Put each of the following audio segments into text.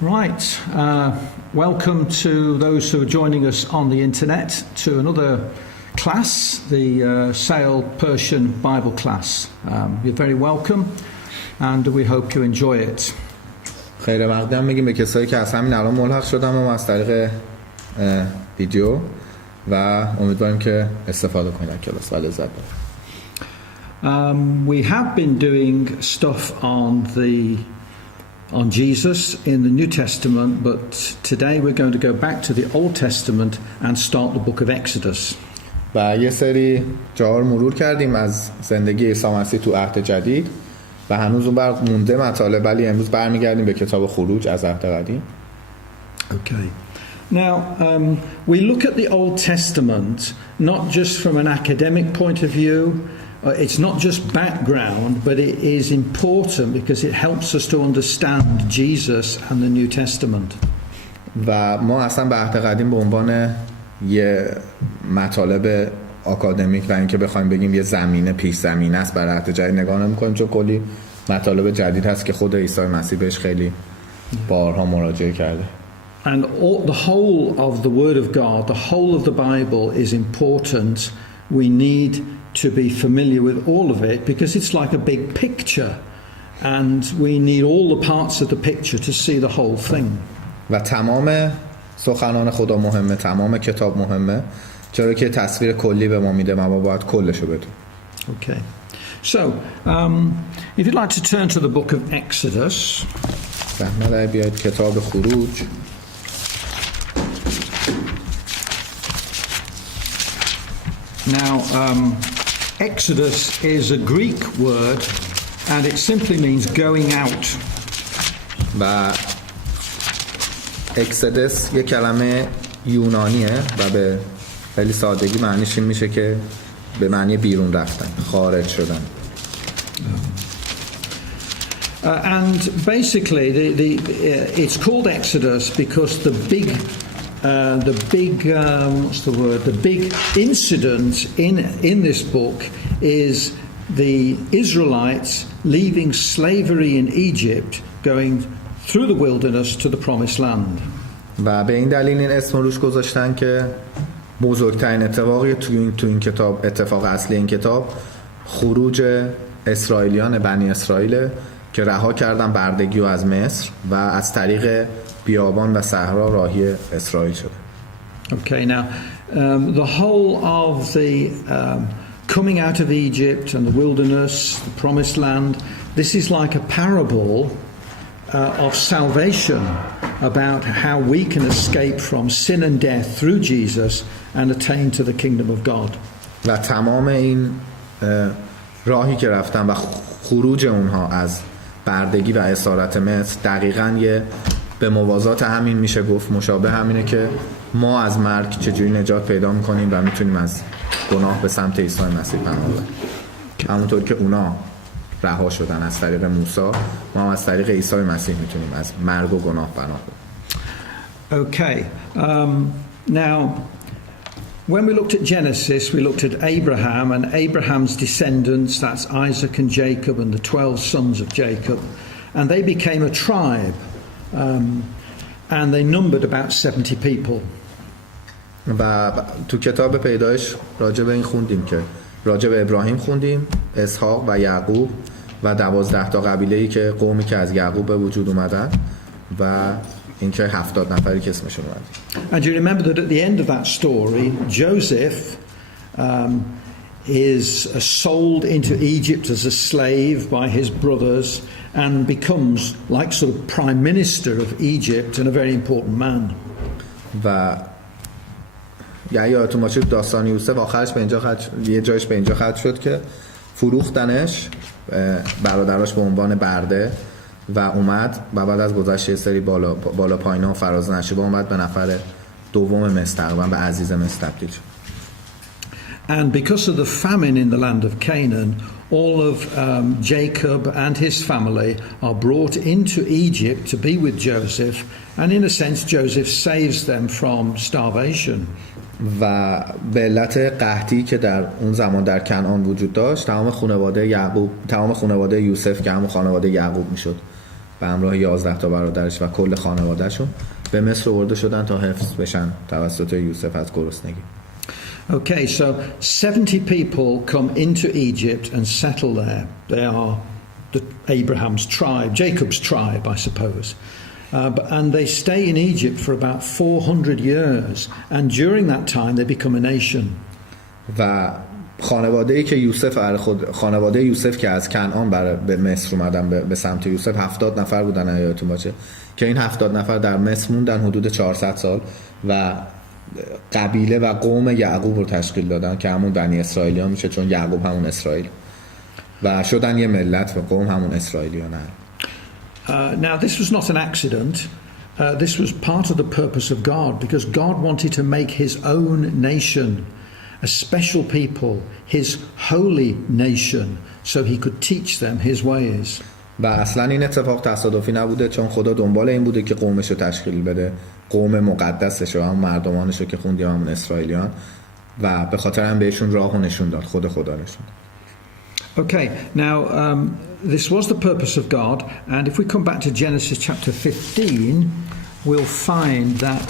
Right, welcome to those who are joining us on the internet to another class, the Sale Persian Bible class. You're very welcome and we hope you enjoy it. خیر مقدم میگیم به کسایی که از همین الان ملحق شدن و از طریق ویدیو و امیدواریم که استفاده کنید از کلاس و لذت ببرید. We have been doing stuff on Jesus in the New Testament, but today we're going to go back to the Old Testament and start the book of Exodus. و یه سری جاها رو مرور کردیم از زندگی عیسی مسیح تو عهد جدید و هنوز اون بر مونده مطالب، ولی امروز برمیگردیم به کتاب خروج از عهد قدیم. Okay. Now, we look at the Old Testament not just from an academic point of view. It's not just background, but it is important because it helps us to understand Jesus and the New Testament. و ما اصلا به عهد قدیم به عنوان یه مطالب آکادمیک و اینکه بخوایم بگیم یه زمینه پیش زمینه است برای عهد جدید نگاه نمی‌کنیم، چون کلی مطالب جدید هست که خود عیسی مسیح بهش خیلی بارها مراجعه کرده. And the whole of the Word of God, the whole of the Bible is important. We need to be familiar with all of it because it's like a big picture and we need all the parts of the picture to see the whole thing. و تمام سخنان خدا مهمه، تمام کتاب مهمه، چرا که تصویر کلی به ما میده و ما باید کلشو بدونیم. Okay. So, if you'd like to turn to the book of Exodus. زحمت بیاید کتاب خروج. Now, Exodus is a Greek word and it simply means going out. و اکسدس یک کلمه یونانیه و به خیلی سادگی معنیش این میشه که به معنی بیرون رفتن، خارج شدن. And basically, it's called Exodus because the big incident in this book is the Israelites leaving slavery in Egypt, going through the wilderness to the promised land. و به این دلیل این اسم روش گذاشتن که بزرگترین اتفاقی تو این کتاب، اتفاق اصلی این کتاب، خروج اسرائیلیان بنی اسرائیل که رها کردن بردگی و از مصر و از طریق بیابان و صحرا راهی اسرائیل شده. Okay, now the whole of the coming out of Egypt and the wilderness, the promised land, this is like a parable of salvation about how we can escape from sin and death through Jesus and attain to the kingdom of God. و تمام این راهی که رفتن و خروج اونها از بردگی و اسارت مصر دقیقاً یه به موازات همین میشه گفت، مشابه همینه که ما از مرگ چجوری نجات پیدا میکنیم و میتونیم از گناه به سمت عیسی مسیح پناه ببریم. همونطور که اونا رها شدن از طریق موسی، ما هم از طریق عیسی مسیح میتونیم از مرگ و گناه پناه ببریم. Okay, now when we looked at Genesis, we looked at Abraham and Abraham's descendants, that's Isaac and Jacob and the 12 sons of Jacob, and they became a tribe. And they numbered about 70 people. و تو کتاب پیدایش راجع به این خوندیم که راجع به ابراهیم خوندیم، اسحاق و یعقوب و 12 تا قبیله‌ای که قومی که از یعقوب به وجود اومدن و اینکه 70 نفری که اسمشون اومد. And you remember that at the end of that story, Joseph is sold into Egypt as a slave by his brothers and becomes like sort of prime minister of Egypt and a very important man. و یادتون باشه داستان یوسف آخرش به اینجا یه جایش به اینجا ختم شد که فروختنش، برادراش به عنوان برده و اومد و بعد از گذشت یه سری بالا پایینا و فراز نشیبا اومد به نفر دوم مصر، تقریبا به عزیز مصر تبدیل شد. And because of the famine in the land of Canaan, all of Jacob and his family are brought into Egypt to be with Joseph, and in a sense Joseph saves them from starvation. و به علت قحطی که در اون زمان در کنعان وجود داشت، تمام خانواده یوسف که همون خانواده یعقوب میشد به همراه 11 تا برادرش و کل خانوادهشون به مصر آورده شدن تا حفظ بشن توسط یوسف از گرسنگی. Okay, so 70 people come into Egypt and settle there. They are Abraham's tribe, Jacob's tribe, I suppose. And they stay in Egypt for about 400 years. And during that time, they become a nation. و خانواده یوسف که از کنعان به مصر اومدن به سمت یوسف 70 نفر بودن یادتون باشه که این 70 نفر در مصر موندن حدود 400 سال و قبیله و قوم یعقوب رو تشکیل دادن که همون بنی اسرائیلیان میشه چون یعقوب همون اسرائیل و شدن یه ملت و قوم همون اسرائیلیان. Now this was not an accident. This was part of the purpose of God because God wanted to make his own nation a special people, his holy nation, so he could teach them his ways. و اصلا این اتفاق تصادفی نبوده چون خدا دنبال این بوده که قومش رو تشکیل بده، قوم مقدسش و هم مردمانش رو که خوندیم همون اسرائیلیان و به خاطر هم بهشون راهو نشون داد، خدا نشون داد. Okay, now this was the purpose of God, and if we come back to Genesis chapter 15, we'll find that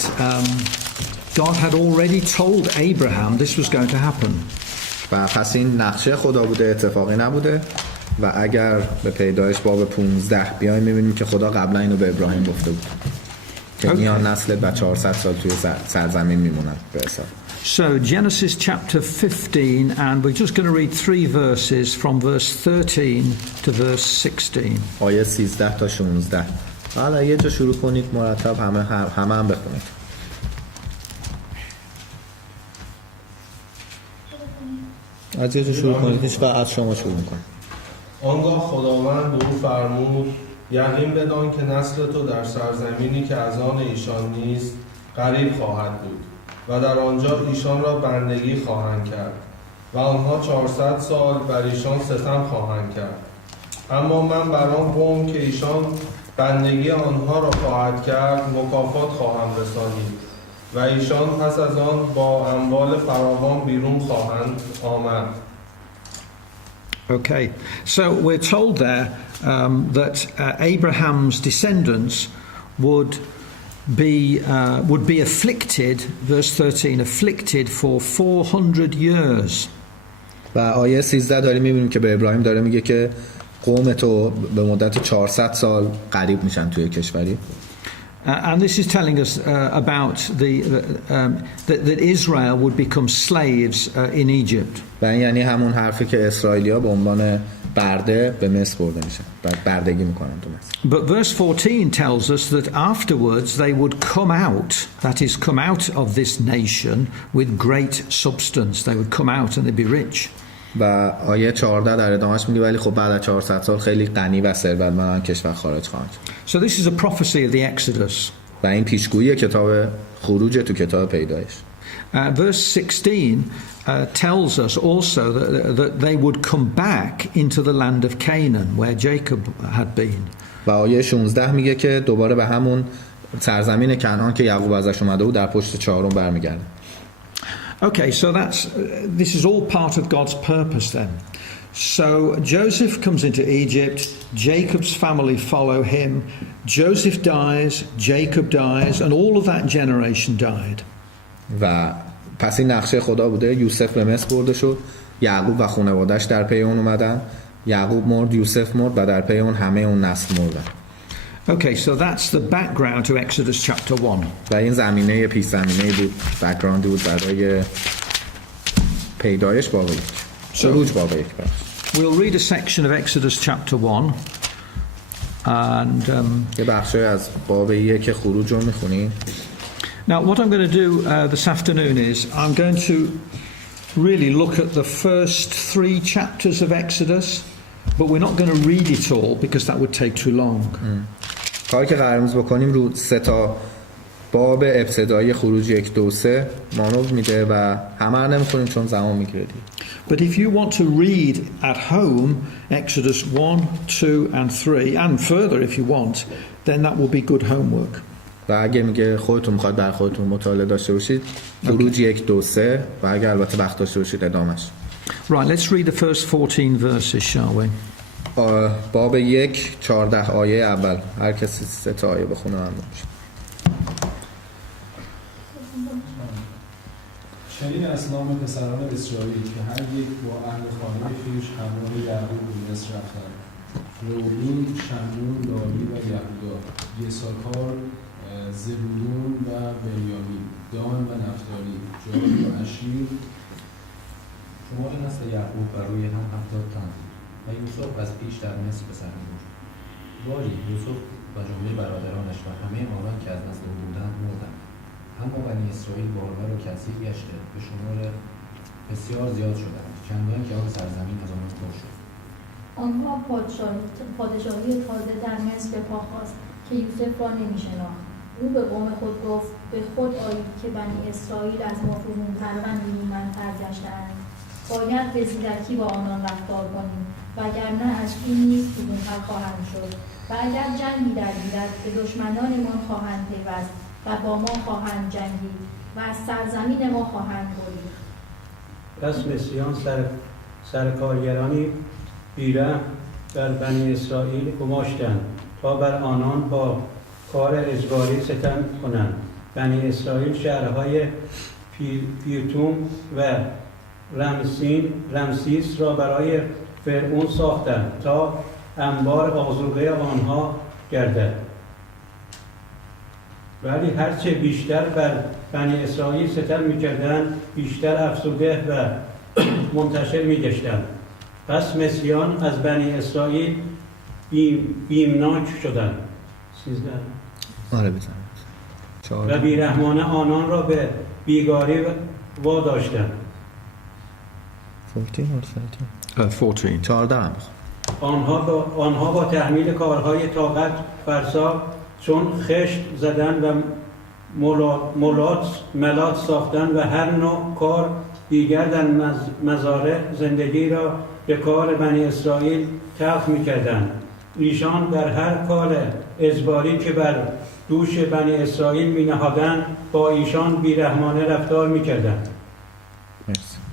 God had already told Abraham this was going to happen. و پس این نقشه خدا بوده، اتفاقی نبوده و اگر به پیدایش باب 15 بیایم می‌بینیم که خدا قبلا اینو به ابراهیم گفته بود که میان نسلت با 400 سال توی سرزمین میمونن به حساب. So Genesis chapter 15, and we're just going to read 3 verses from verse 13 to verse 16. آیه 13 تا 16. حالا یه جا شروع کنید مرتب همه هم بخونید. از یه جا شروع کنید، هیچ از شما شروع می‌کنید. آنگاه خداوند به او فرمود یقین بدان که نسل تو در سرزمینی که از آن ایشان نیست غریب خواهد بود و در آنجا ایشان را بندگی خواهند کرد و آنها 400 سال بر ایشان ستم خواهند کرد. اما من بر آن قوم که ایشان بندگی آنها را خواهد کرد مکافات خواهم رسانید و ایشان پس از آن با اموال فراوان بیرون خواهند آمد. Okay, so we're told there that Abraham's descendants would be afflicted, verse 13, afflicted for 400 years. و آیه 13 داریم می‌بینیم که به ابراهیم داره میگه که قوم تو به مدت 400 سال غریب میشن توی کشوری. And this is telling us about that Israel would become slaves in Egypt. و این یعنی همون حرفی که اسرائیلی‌ها به عنوان برده به مصر برده میشن، بردگی میکنن تو مصر. But verse 14 tells us that afterwards they would come out, that is come out of this nation with great substance. They would come out and they'd be rich. و آیه 14 در ادامهش میگه ولی خب بعد از 400 سال خیلی غنی و ثروتمند کشور خارج خواهند. So this is a prophecy of the Exodus. و این پیشگویی کتاب خروج تو کتاب پیدایش. Verse 16 tells us also that they would come back into the land of Canaan where Jacob had been. و آیه 16 میگه که دوباره به همون سرزمین کنعان که یعقوب ازش اومده بود در پشت چهارم برمیگردن. Okay, so this is all part of God's purpose then. So Joseph comes into Egypt, Jacob's family follow him, Joseph dies, Jacob dies, and all of that generation died. و پس این نقشه خدا بوده، یوسف به مصر برده شد، یعقوب و خانواده‌اش در پی اون اومدن، یعقوب مرد، یوسف مرد و در پی اون همه اون نسل مردن. Okay, so that's the background to Exodus chapter 1. و این زمینه پیش زمینه بود، بک‌گراندی بود برای پیدایش باب 1. خروج باب 1. We'll read a section of Exodus chapter 1 and یه بخشی از باب 1 خروج رو می‌خونیم. Now what I'm going to do this afternoon is I'm going to really look at the first 3 chapters of Exodus, but we're not going to read it all because that would take too long. کاری که قرار بکنیم رو 3 تا باب ابتدایی خروج 1 2 3 مانور میده و همه رو نمیخونیم چون زمان میگیره. But if you want to read at home Exodus 1, 2 and 3 and further if you want, then that will be good homework. و اگه میگه خودتون میخواد در خودتون مطالعه داشته باشید خروج 1 2 3 و اگه البته وقت داشته باشید ادامش. Right, let's read the first 14 verses, shall we? باب 1 14 آیه اول. هر کسی 3 تا آیه بخونه ممنون میشه. چنین اسنام پسران اسرائیل که هر یک با اهل خانه خویش همراه یعقوب به مصر رفتند: روبین، شمعون، لاوی و یهودا، یساکار، زبولون و بنیامین، دان و نفتالی، جاد و اشیر. شمار نسل یعقوب بر روی هم 70 تن بود و یوسف از پیش در مصر به سر برد. باری یوسف و جمله برادرانش و همه آنان که از نسل او بودند مردند. اما بنی اسرائیل بارور و کثیر گشته به شمار بسیار زیاد شدند، چندان که آن سرزمین از آنان پر شد. آنها پادشاهی تازه در مصر به پا خواست که یوسف را نمی‌شناخت. او به قوم خود گفت: به خود آیید که بنی اسرائیل از ما فزون‌تر و نیرومندتر گشته‌اند. باید به زیرکی با آنان رفتار کنیم، وگرنه از این نیز فزون‌تر خواهند شد. و اگر جنگی درگیرد به دشمنانمان خواهند پیوست و با ما خواهند جنگید و از سرزمین ما خواهند برید. پس مصریان سر کارگرانی بیرحم بر بنی اسرائیل گماشتند تا بر آنان با کار اجباری ستم کنند. بنی اسرائیل شهرهای پیتوم و رمسیس را برای فرعون ساختند تا انبار آذوقه آنها گردد. ولی هرچه بیشتر بر بنی اسرائیل ستم می‌کردند، بیشتر افسوده و منتشر می‌گشتند. پس مصریان از بنی اسرائیل بیمناک شدند. 13 آره بزنید. و بیرحمانه آنان را به بیگاری واداشتند. 14. 14 هم آنها با تحمیل کارهای طاقت فرسا چون خشت زدن و ملات ساختن و هر نوع کار دیگر در مزارع زندگی را به کار بنی اسرائیل تلخ می‌کردند. ایشان در هر کار اجباری که بر دوش بنی اسرائیل می‌نهادند با ایشان بیرحمانه رفتار می‌کردند.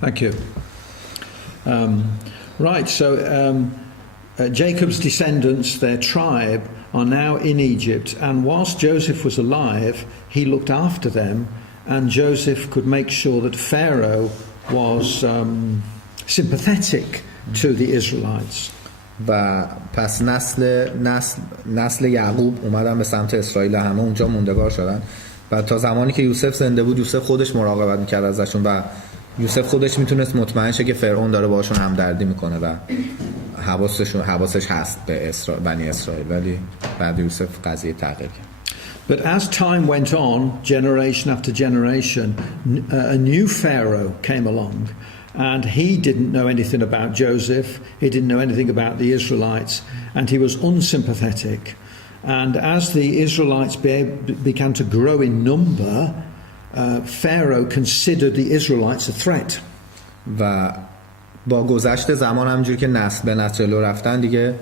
Thank you. Right, so Jacob's descendants, their tribe, are now in Egypt, and whilst Joseph was alive, he looked after them, and Joseph could make sure that Pharaoh was sympathetic to the Israelites. و پس نسل یعقوب اومدن به سمت اسرائیل، همه اونجا موندگار شدن و تا زمانی که یوسف زنده بود یوسف خودش مراقبت میکرد ازشون و یوسف خودش میتونست مطمئن شه که فرعون داره باشون همدردی میکنه و حواسش هست به بنی اسرائیل، ولی بعد یوسف قضیه تغییر کرد. But as time went on, generation after generation, a new Pharaoh came along, and he didn't know anything about Joseph, he didn't know anything about the Israelites, and he was unsympathetic. And as the Israelites began to grow in number, Pharaoh considered the Israelites a threat. و با گذشت زمان همجور که نسل به نسل جلو رفتن دیگه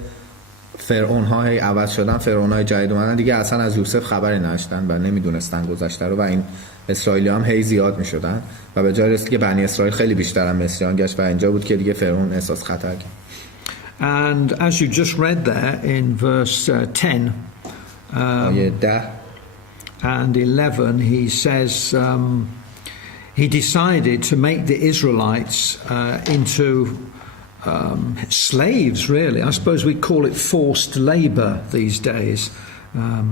فرعون ها هی عوض شدن، فرعون های جدید اومدن دیگه اصلا از یوسف خبری نداشتن و نمیدونستن گذشته رو و این اسرائیلی هم هی زیاد میشدن و به جای رسید که بنی اسرائیل خیلی بیشتر هم مصریان گشت و اینجا بود که دیگه فرعون احساس خطر کرد. And as you just read there in verse 10 آیه 10 and 11, he says he decided to make the Israelites into slaves, really. I suppose we'd call it forced labor these days.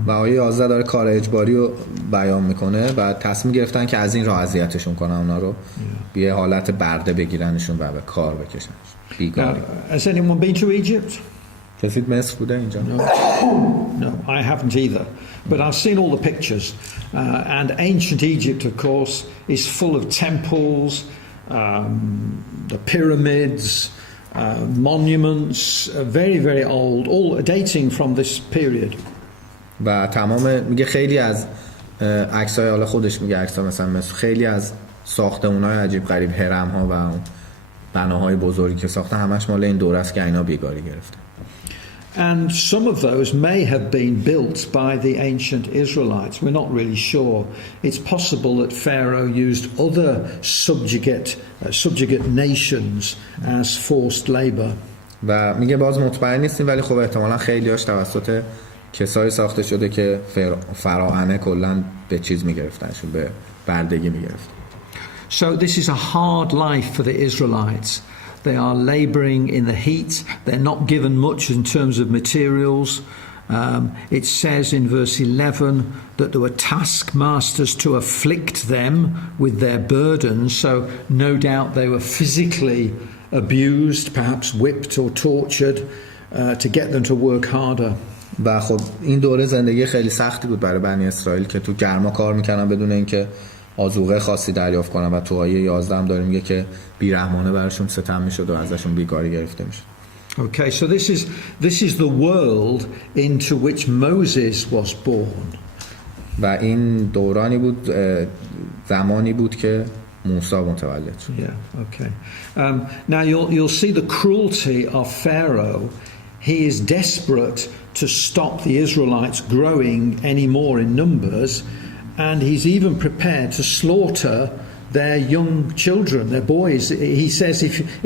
و آیه 11 داره کار اجباری رو بیان میکنه و تصمیم گرفتن که از این راه اذیتشون کنن، اونا رو به یه حالت برده بگیرنشون و به کار بکشنشون. بیگاری. Has anyone been to Egypt? کسی مصر بوده اینجا؟ No, I haven't either. But I've seen all the pictures. And ancient Egypt, of course, is full of temples, the pyramids, monuments, very, very old, all dating from this period. و تمام میگه خیلی از عکسای حالا خودش میگه عکس‌ها مثلا خیلی از ساختمان‌های عجیب غریب، هرم‌ها و بناهای بزرگی که ساختن همش مال این دوره است که اینا بیگاری گرفته. And some of those may have been built by the ancient Israelites. We're not really sure. It's possible that Pharaoh used other subjugate nations as forced labor. و میگه باز مطمئن نیستیم ولی خب احتمالا خیلیاش توسط کسایی ساخته شده که فراعنه کلا به چیز میگرفتنشون، به بردگی میگرفتن. So this is a hard life for the Israelites. They are laboring in the heat. They're not given much in terms of materials. It says in verse 11 that there were taskmasters to afflict them with their burdens. So no doubt they were physically abused, perhaps whipped or tortured to get them to work harder. و خب این دوره زندگی خیلی سختی بود برای بنی اسرائیل که تو گرما کار میکنن بدون اینکه آذوقه خاصی دریافت کنن و تو آیه 11 هم داره میگه که بیرحمانه براشون ستم میشد و ازشون بیگاری گرفته میشد. Okay, so this is the world into which Moses was born. و این دورانی بود، زمانی بود که موسی متولد شد. Yeah, okay. Now you'll see the cruelty of Pharaoh. He is desperate to stop the Israelites growing any more in numbers, and he's even prepared to slaughter their young children, their boys. He says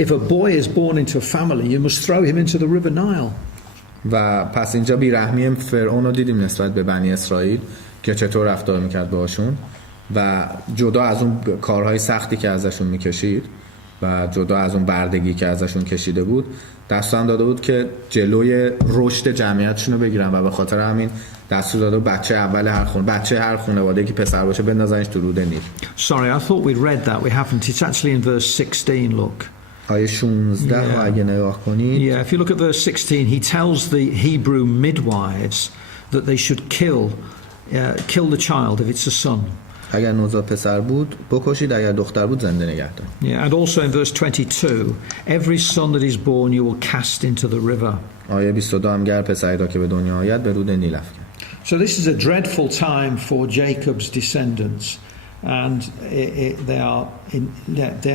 if a boy is born into a family, you must throw him into the River Nile. و پس اینجا بیرحمی فرعون رو دیدیم نسبت به بنی اسرائیل که چطور رفتار میکرد باهاشون و جدا از اون کارهای سختی که ازشون میکشید و جدا از اون بردگی که ازشون کشیده بود، دستور داده بود که جلوی رشد جمعیتشون رو بگیرن و به خاطر همین دستور داده بچه هر خانواده که پسر باشه بندازنش تو رود نیل. Sorry, I thought we'd read that. We haven't. It's actually in verse 16, look. آیه 16 اگه نگاه کنید. Yeah, if you look at verse 16, he tells the Hebrew midwives that they should kill the child if it's a son. اگر نوزاد پسر بود بکشید، اگر دختر بود زنده نگه دارید. Yeah, and also in verse 22, every son that is born you will cast into the river. آیه 22 هم گر پسری را که به دنیا آید به رود نیل افکن. So this is a dreadful time for Jacob's descendants, and they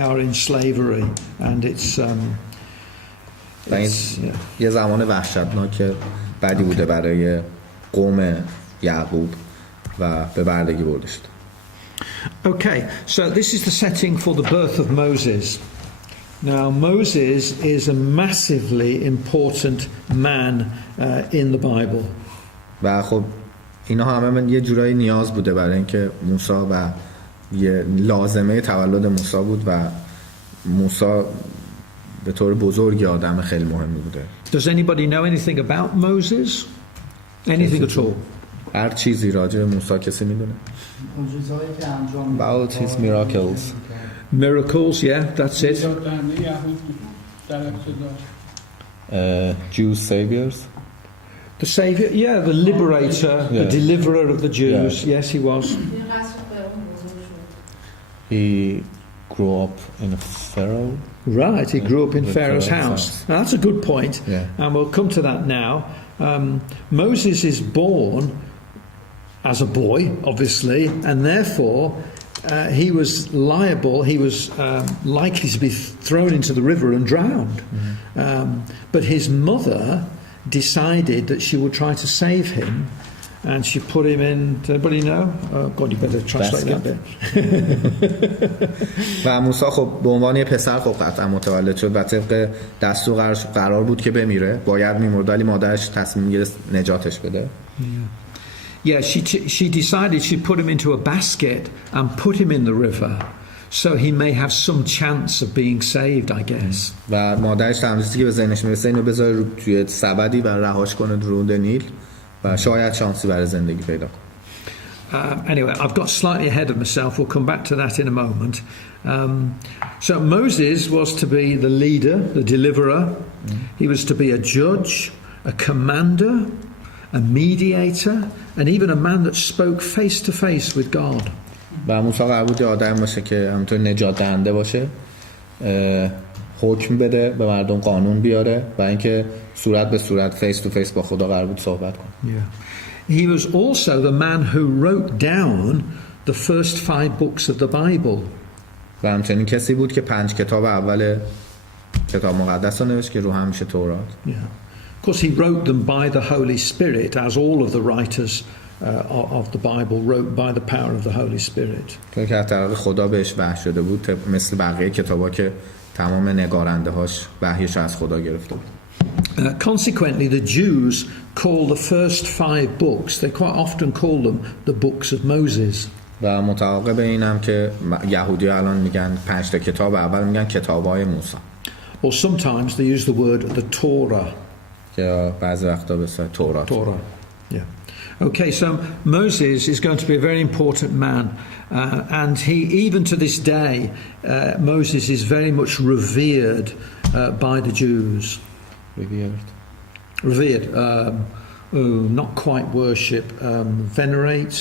are in slavery, and it's یه زمان وحشتناک بدی بوده برای قوم یعقوب و به بردگی برده شد. Okay, so this is the setting for the birth of Moses. Now Moses is a massively important man in the Bible. و خب اینا همه یه جورایی نیاز بوده برای اینکه موسی و یه لازمه تولد موسی بود و موسی به طور بزرگی آدم خیلی مهمی بوده. Does anybody know anything about Moses? Anything at all? هر چیزی راجع به موسی کسی میدونه؟ معجزه‌ای که انجام About his miracles. Miracles, yeah, that's it. Jews saviors. The Savior, yeah, the liberator, the deliverer of the Jews. Yeah. Yes, he was. He grew up in a pharaoh. Right, he grew up in The Pharaoh's Pharaoh's house. house. Now, that's a good point, Yeah. and we'll come to that now. Moses is born as a boy, obviously, and therefore he was likely to be thrown into the river and drowned. But his mother decided that she would try to save him, and she put him in. Does anybody know? Oh God, you better translate that bit. و موسی خب به عنوان یه پسر خب قطعا متولد شد و طبق دستور قرار بود که بمیره، باید میمرد ولی مادرش تصمیم گرفت نجاتش بده. Yeah, she decided she'd put him into a basket and put him in the river, so he may have some chance of being saved, I guess. و مادرش تمثیلی که به ذهنش میرسه اینو بذاره توی سبدی و رهاش کنه رود نیل و شاید شانسی برای زندگی پیدا کنه. Anyway, I've got slightly ahead of myself. We'll come back to that in a moment. So Moses was to be the leader, the deliverer. He was to be a judge, a commander, a mediator, and even a man that spoke face to face with God. و موسی قرار بود آدم باشه که همونطور نجات دهنده باشه، حکم بده به مردم، قانون بیاره و اینکه صورت به صورت فیس تو فیس با خدا قرار بود صحبت کنه. Yeah. He was also the man who wrote down the first 5 books of the Bible. و همچنین کسی بود که 5 کتاب اول کتاب مقدس رو نوشت که رو هم میشه تورات. Yeah. Of course, he wrote them by the Holy Spirit, as all of the writers of the Bible wrote by the power of the Holy Spirit. که از طریق خدا بهش وحی شده بود، مثل بقیه کتابا که تمام نگارنده هاش وحیش از خدا گرفته بود. Consequently, the Jews call the first 5 books, they quite often call them the books of Moses. و متعاقب اینم که یهودی الان میگن 5 تا کتاب اول میگن کتاب‌های موسی Or sometimes they use the word the Torah. که بعضی وقتا به صورت تورات. Yeah. Okay, so Moses is going to be a very important man, and he, even to this day, Moses is very much revered by the Jews. Revered. Not quite worship. Venerate.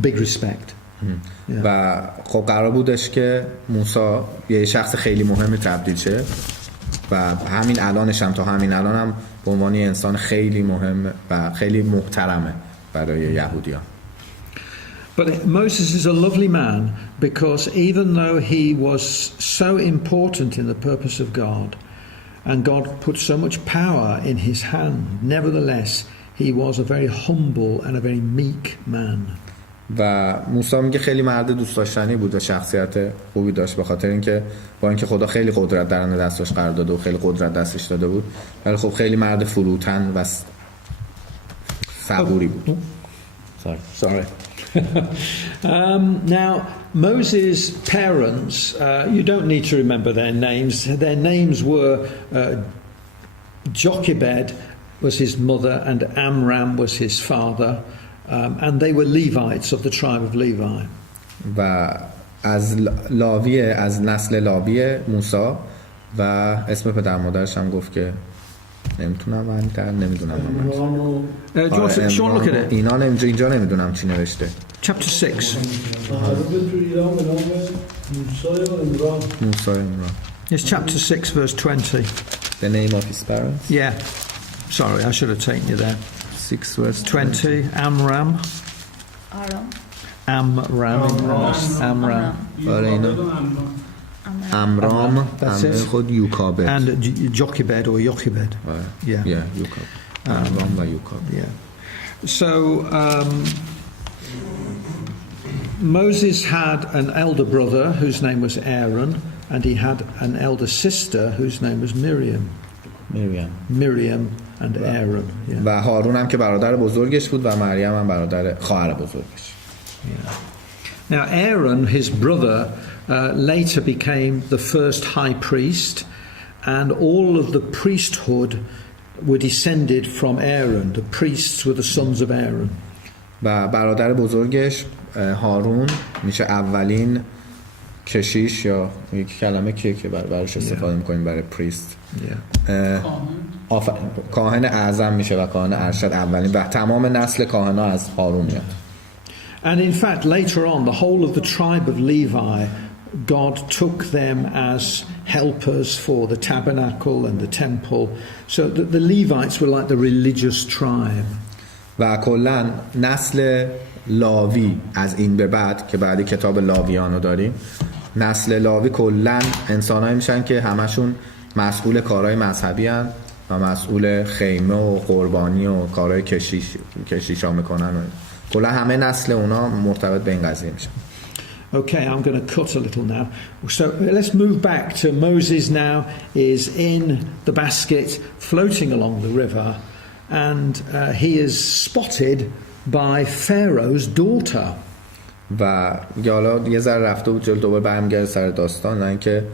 Big respect. Yeah. و خب قرار بودش که موسی یه شخص خیلی مهمی تبدیل شه و همین الانش هم تا همین الان هم به عنوان انسان خیلی مهم و خیلی محترمه برای یهودیان. But Moses is a lovely man because even though he was so important in the purpose of God and God put so much power in his hand, nevertheless he was a very humble and a very meek man. و موسی میگه خیلی مرد دوست داشتنی بود و شخصیت خوبی داشت به خاطر اینکه با اینکه خدا خیلی قدرت درون دستش قرار داده و خیلی قدرت دستش داده بود ولی خب خیلی مرد فروتن و صبوری بود. Sorry. Now, Moses' parents, you don't need to remember their names. Their names were Jochebed was his mother and Amram was his father. And they were Levites of the tribe of Levi. و از لاویه از نسل لاویه موسی و اسم پدر مادرش هم گفت که نمیتونم نمیدونم Sean, look at it. اینا اینجا نمیدونم چی نوشته. Chapter 6. موسی عمران. Yes, chapter 6 verse 20. The name of his parents. Yeah. Sorry, I should have taken you there. 6 verse 20. Amram. امرام That's it. خود یوکابد And Jochebed or Jochebed. Yeah. یوکابد امرام و یوکابد. Yeah. So Moses had an elder brother whose name was Aaron, and he had an elder sister whose name was Miriam. Miriam and Aaron. Yeah. و هارون هم که برادر بزرگش بود و مریم هم برادر خواهر بزرگش. Yeah. Now Aaron, his brother, later became the first high priest, and all of the priesthood were descended from Aaron. The priests were the sons of Aaron. و برادر بزرگش هارون میشه اولین کشیش یا یک کلمه که براش استفاده میکنیم برای پریست. کاهن اعظم میشه و کاهن ارشد اولین و تمام نسل کاهنا از هارون میاد. And in fact, later on, the whole of the tribe of Levi, God took them as helpers for the tabernacle and the temple. So the Levites were like the religious tribe. و کلاً نسل لاوی از این به بعد که بعدی کتاب لاویانو داریم، نسل لاوی کلاً انسانایی میشن که همشون مسئول کارهای مذهبی هن و مسئول خیمه و قربانی و کارهای کشیشا میکنن. کلا همه نسل اونا مرتبط به این قضیه میشن. Okay, I'm going to cut a little now. So let's move back to Moses now is in the basket floating along the river, and he is spotted by Pharaoh's daughter. و حالا یه ذره رفته بود جلو دوباره برمیگرده سر داستان اینکه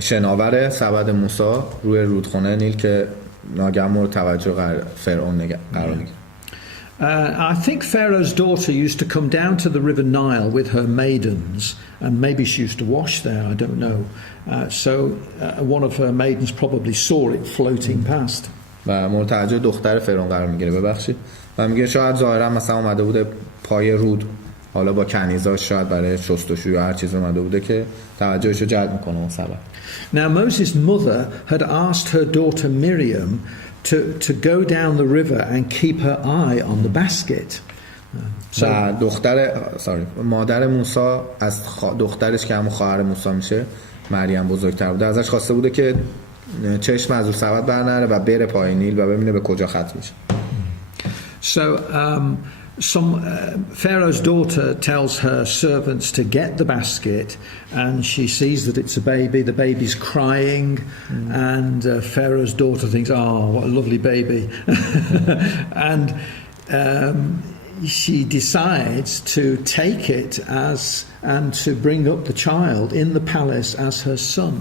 شناور سبد موسی روی رودخونه نیل که ناگهان مورد توجه فرعون قرار میگیره. I think Pharaoh's daughter used to come down to the river Nile with her maidens, and maybe she used to wash there, I don't know. So one of her maidens probably saw it floating past. و مورد توجه دختر فرعون قرار میگیره ببخشید و میگه شاید ظاهرا مثلا اومده بوده پای رود حالا با کنیزاش شاید برای شستشو یا هر چیز اومده بوده که توجهشو جلب میکنه اون سبب. Now Moses' mother had asked her daughter Miriam to go down the river and keep her eye on the basket. و مادر موسی از دخترش که همون خواهر موسی میشه مریم بزرگتر بوده ازش خواسته بوده که چشم از اون سبد برنره و بره پای نیل و ببینه به کجا ختم میشه. So Pharaoh's daughter tells her servants to get the basket, and she sees that it's a baby. The baby's crying, and Pharaoh's daughter thinks, "Oh, what a lovely baby," and she decides to take it and to bring up the child in the palace as her son.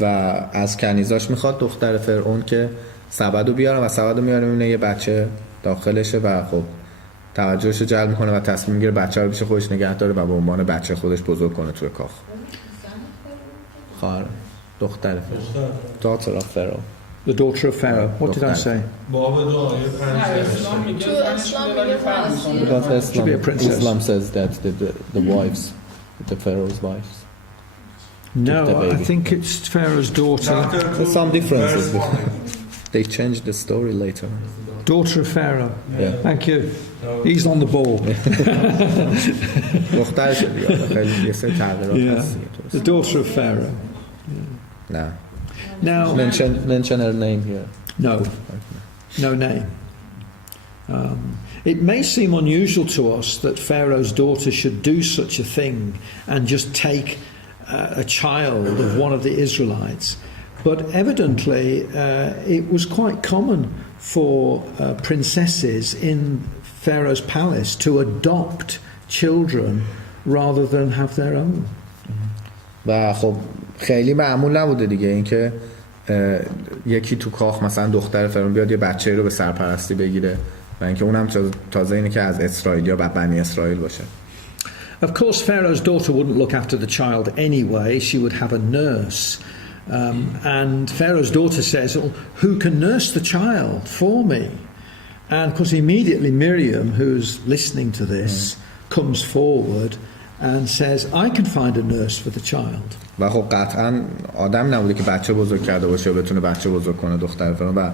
و از کنیزاش میخواد دختر فرعون که سبدو بیاره و سبدو میاره میبینه یه بچه داخلشه و خب توجهش رو جلب میکنه و تصمیم میگیره بچه رو پیش خودش نگه داره و به عنوان بچه خودش بزرگ کنه توی کاخ. خواهر دختر فرعون. Daughter of Pharaoh. The daughter of Pharaoh. What did I say? باب 2 آیه 5 تو اسلام میگه فرشیه. Because Should be a princess. Islam says that the wives, the Pharaoh's wives. No, the baby. I think it's Pharaoh's daughter. There's some differences. They changed the story later. Daughter of Pharaoh. Yeah. Thank you. He's on the ball. دخترش دیگه خیلی یه سری تغییرات Yeah. هست. The daughter of Pharaoh. نه. Now, Mention her name here. no name. It may seem unusual to us that Pharaoh's daughter should do such a thing and just take a child of one of the Israelites, but evidently it was quite common for princesses in Pharaoh's palace to adopt children rather than have their own. و خب خیلی معمول نبوده دیگه اینکه یکی تو کاخ مثلا دختر فرعون بیاد یه بچه‌ای رو به سرپرستی بگیره و اینکه اونم تازه اینه که از اسرائیل یا بنی اسرائیل باشه. Of course, Pharaoh's daughter wouldn't look after the child anyway. She would have a nurse. And Pharaoh's daughter says, well, who can nurse the child for me? And of course, immediately Miriam, who's listening to this, comes forward and says, I can find a nurse for the child. و خب قطعا آدم نبوده که بچه بزرگ کرده باشه و بتونه بچه بزرگ کنه دختر فرعون و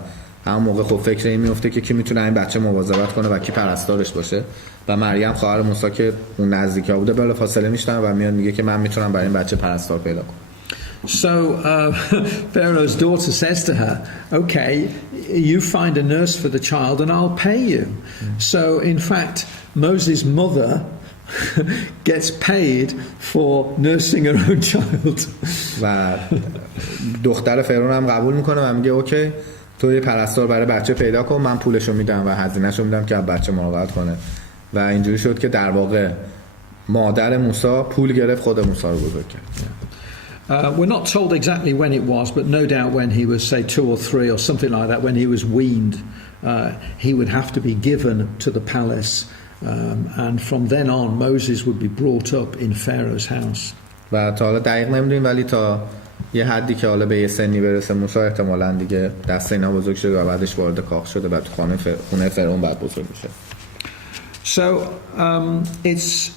همون موقع خب فکر این میفته که کی میتونه این بچه مواظبت کنه و کی پرستارش باشه و مریم خواهر موسی که اون نزدیکا بوده بلافاصله میشنه و میاد میگه که من میتونم برای این بچه پرستار پیدا کنم. So Pharaoh's daughter says to her, okay, you find a nurse for the child and I'll pay you. So in fact, Moses' mother gets paid for nursing her own child. و دختر فرعون هم قبول میکنه و میگه اوکی تو یه پرستار برای بچه پیدا کن من پولشو میدم و هزینه‌شو میدم که بچه مراقبت کنه و اینجوری شد که در واقع مادر موسی پول گرفت خود موسی رو بزرگ کرد. We're not told exactly when it was, but no doubt when he was, say, 2 or 3 or something like that, when he was weaned, he would have to be given to the palace. And from then on, Moses would be brought up in Pharaoh's house. و تا حالا دقیق نمیدونیم ولی تا یه حدی که حالا به یه سنی برسه موسی احتمالاً دیگه دست اینا بزرگ شده و بعدش وارد کاخ شده و تو خونه فرعون بعد بزرگ میشه. So it's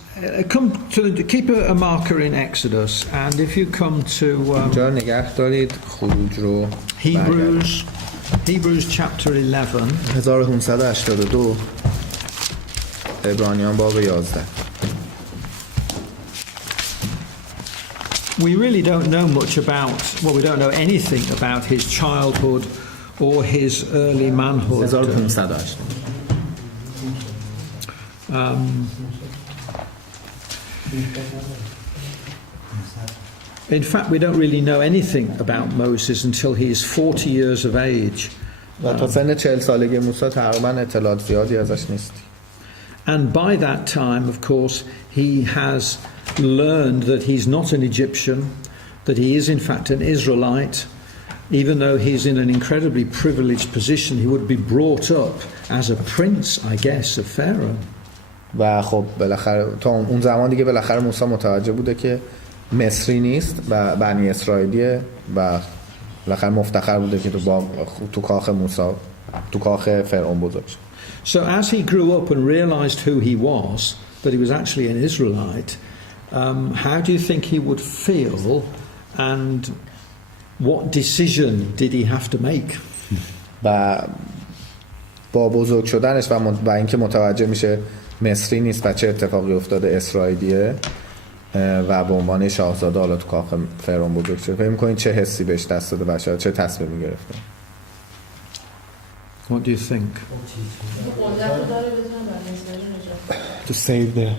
come to keep a marker in Exodus, and if you come to جا نگه دارید خروج رو Hebrews chapter 11. 1582 عبرانیان باب 11. We really don't know much about, well, we don't know anything about his childhood or his early manhood. 1580. In fact, we don't really know anything about Moses until he is 40 years of age. و تا سن 40 سالگی موسی تقریبا اطلاعات زیادی ازش نیست. And by that time, of course, he has learned that he's not an Egyptian, that he is in fact an Israelite. Even though he's in an incredibly privileged position, he would be brought up as a prince, I guess, of Pharaoh. و خب بالاخره تا اون زمان دیگه بالاخره موسی متوجه بوده که مصری نیست و بنی اسرائیلیه و بالاخره مفتخر بوده که تو کاخ موسی تو کاخ فرعون بزرگ شد. So as he grew up and realized who he was, that he was actually an Israelite, how do you think he would feel and what decision did he have to make? و با بزرگ شدنش و اینکه متوجه میشه مصری نیست و چه اتفاقی افتاده اسرائیلیه و به عنوان شاهزاده حالا تو کاخ فرعون بزرگ شده فکر می‌کنید چه حسی بهش دست داده و چه تصمیمی گرفته؟ What do you think? to save the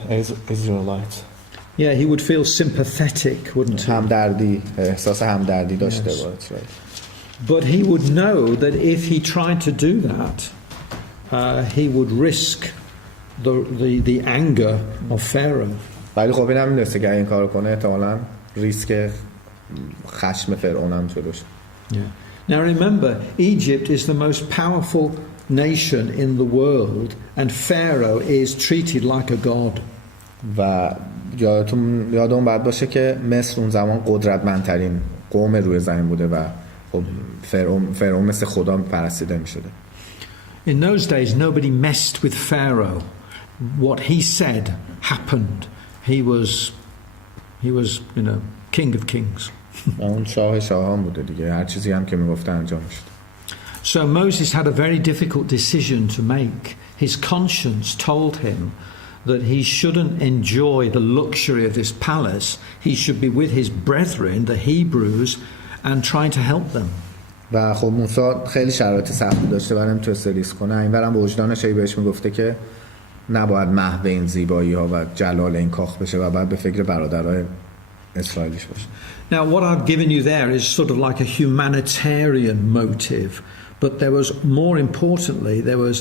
Israelites. Yeah, he would feel sympathetic, wouldn't he? همدردی، احساس همدردی داشته Yes. با اسرائیل. But he would know that if he tried to do that, he would risk the anger of Pharaoh. ولی خب این هم میدونسته که این کار کنه احتمالاً ریسک خشم فرعون هم جلوش. Yeah. Now remember, Egypt is the most powerful nation in the world, and Pharaoh is treated like a god. و یادمون باید باشه که مصر اون زمان قدرتمندترین قوم روی زمین بوده و خب فرعون مثل خدا پرستیده میشده. In those days, nobody messed with Pharaoh. What he said happened. He was, king of kings. و اون شاه شاهان بوده دیگه، هر چیزی هم که میگفته انجام میشد. So Moses had a very difficult decision to make. His conscience told him that he shouldn't enjoy the luxury of this palace. He should be with his brethren, the Hebrews, and trying to help them. و خب موسی خیلی شرایط سختی داشته و نمیتونست ریسک کنه. اینورم به وجدانش بهش میگفته که نباید محو این زیبایی ها و جلال این کاخ بشه و بعد به فکر برادرای اسرائیلیش باشه. Now what I've given you there is sort of like a humanitarian motive, but there was more importantly there was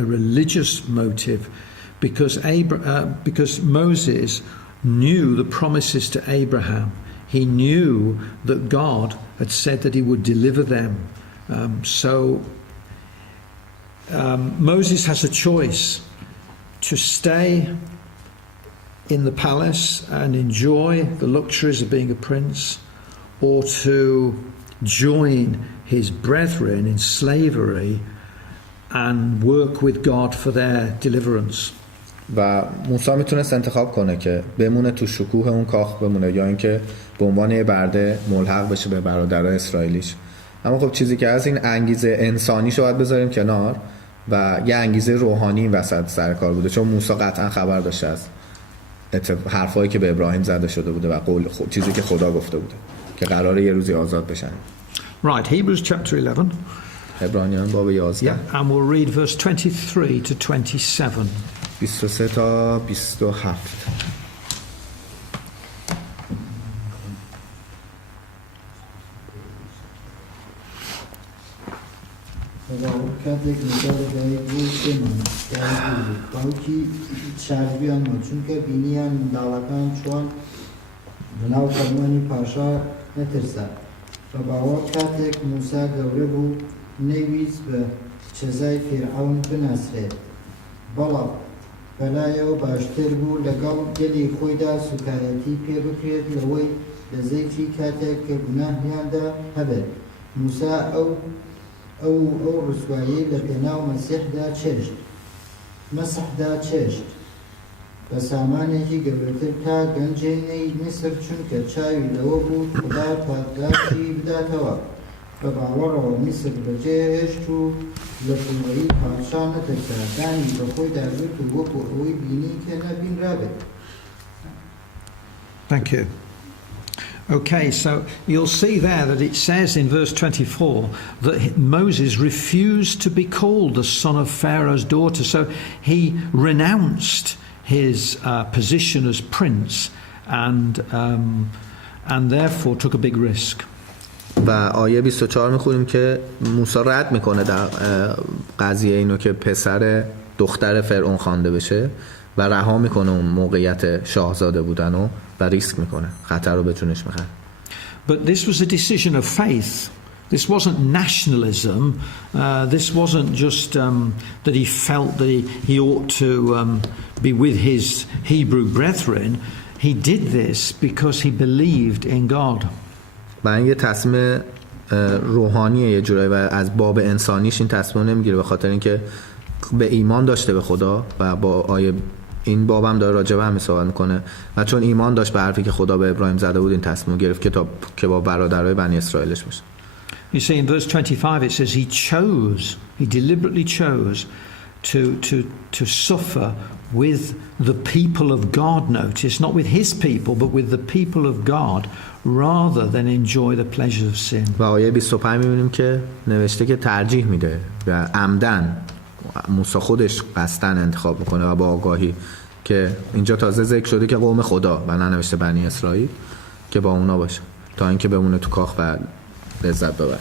a religious motive, because Moses knew the promises to Abraham. He knew that God had said that he would deliver them. Moses has a choice to stay in the palace and enjoy the luxuries of being a prince, or to join his brethren in slavery and work with God for their deliverance. و موسی میتونست انتخاب کنه که بمونه تو شکوه اون کاخ بمونه یا اینکه به عنوان یه برده ملحق بشه به برادرای اسرائیلیش. اما خب چیزی که از این انگیزه انسانی شو باید بذاریم کنار و یه انگیزه روحانی این وسط سر کار بوده، چون موسی قطعا خبر داشته از حرفایی که به ابراهیم زده شده بوده و قول چیزی که خدا گفته بوده که قراره یه روزی آزاد بشن. Right, Hebrews chapter 11. عبرانیان باب 11. Yeah, and we'll read verse 23 to 27. 23 تا 27. کاتێک لەگەڵی بوو سێمان باوکی شاردویان بوو چونکە بینیان منداڵەکان چۆن بەناو فەرمانی پاشا نەترسا بە باوەڕ کاتێک موسا گەورە بوو نەیویست بە جەزای فیرعەون بناسرێت بەڵام بەلایەوە باشتر بوو لەگەڵ گەلی خۆیدا سوکایەتی پێ بکرێت لەوەی لەزەیکی کاتێک کە گوناهیاندا هەبێت موسا ئەو ڕسوایی لە پێناو مەسیحدا چێشت بە سامانێکی گەورەتر تا گەنجێنەی میسر چونکە چاوی لەوە بوو خدا پاداشی بداتەوە بە باوەڕەوە میسر بەجێهێشت و لە تووڕەیی پادشا نەترسا دانی بە خۆی داگرت و وەکو ئەوەی بینی کە نەبینرابێت. Thank you. Okay, so you'll see there that it says in verse 24 that Moses refused to be called the son of Pharaoh's daughter. So he renounced his position as prince and therefore took a big risk. و آیه 24 میخونیم که موسی رد میکنه در قضیه اینو که پسر دختر فرعون خوانده بشه و رها میکنه اون موقعیت شاهزاده بودن و ریسک میکنه، خطر رو به جونش میخوره. But this was a decision of faith. This wasn't nationalism. This wasn't just that he felt that he ought to be with his Hebrew brethren. He did this because he believed in God. و این یه تصمیم روحانیه یه جورایی و از باب انسانیش این تصمیم نمیگیره به خاطر اینکه به ایمان داشته به خدا و با آیه این بابم داره راجع به همین صحبت میکنه و چون ایمان داشت به حرفی که خدا به ابراهیم زده بود این تصمیم گرفت که با برادرای بنی اسرائیلش باشه. You see in verse 25 it says he deliberately chose to suffer with the people of God. Notice, not with his people but with the people of God rather than enjoy the pleasures of sin. و آیه 25 میبینیم که نوشته که ترجیح میده و عمدن موسی خودش قصدن انتخاب میکنه و با آگاهی که اینجا تازه ذکر شده که قوم خدا و ننوشته بنی اسرائیل که با اونا باشه تا اینکه بمونه تو کاخ و لذت ببره.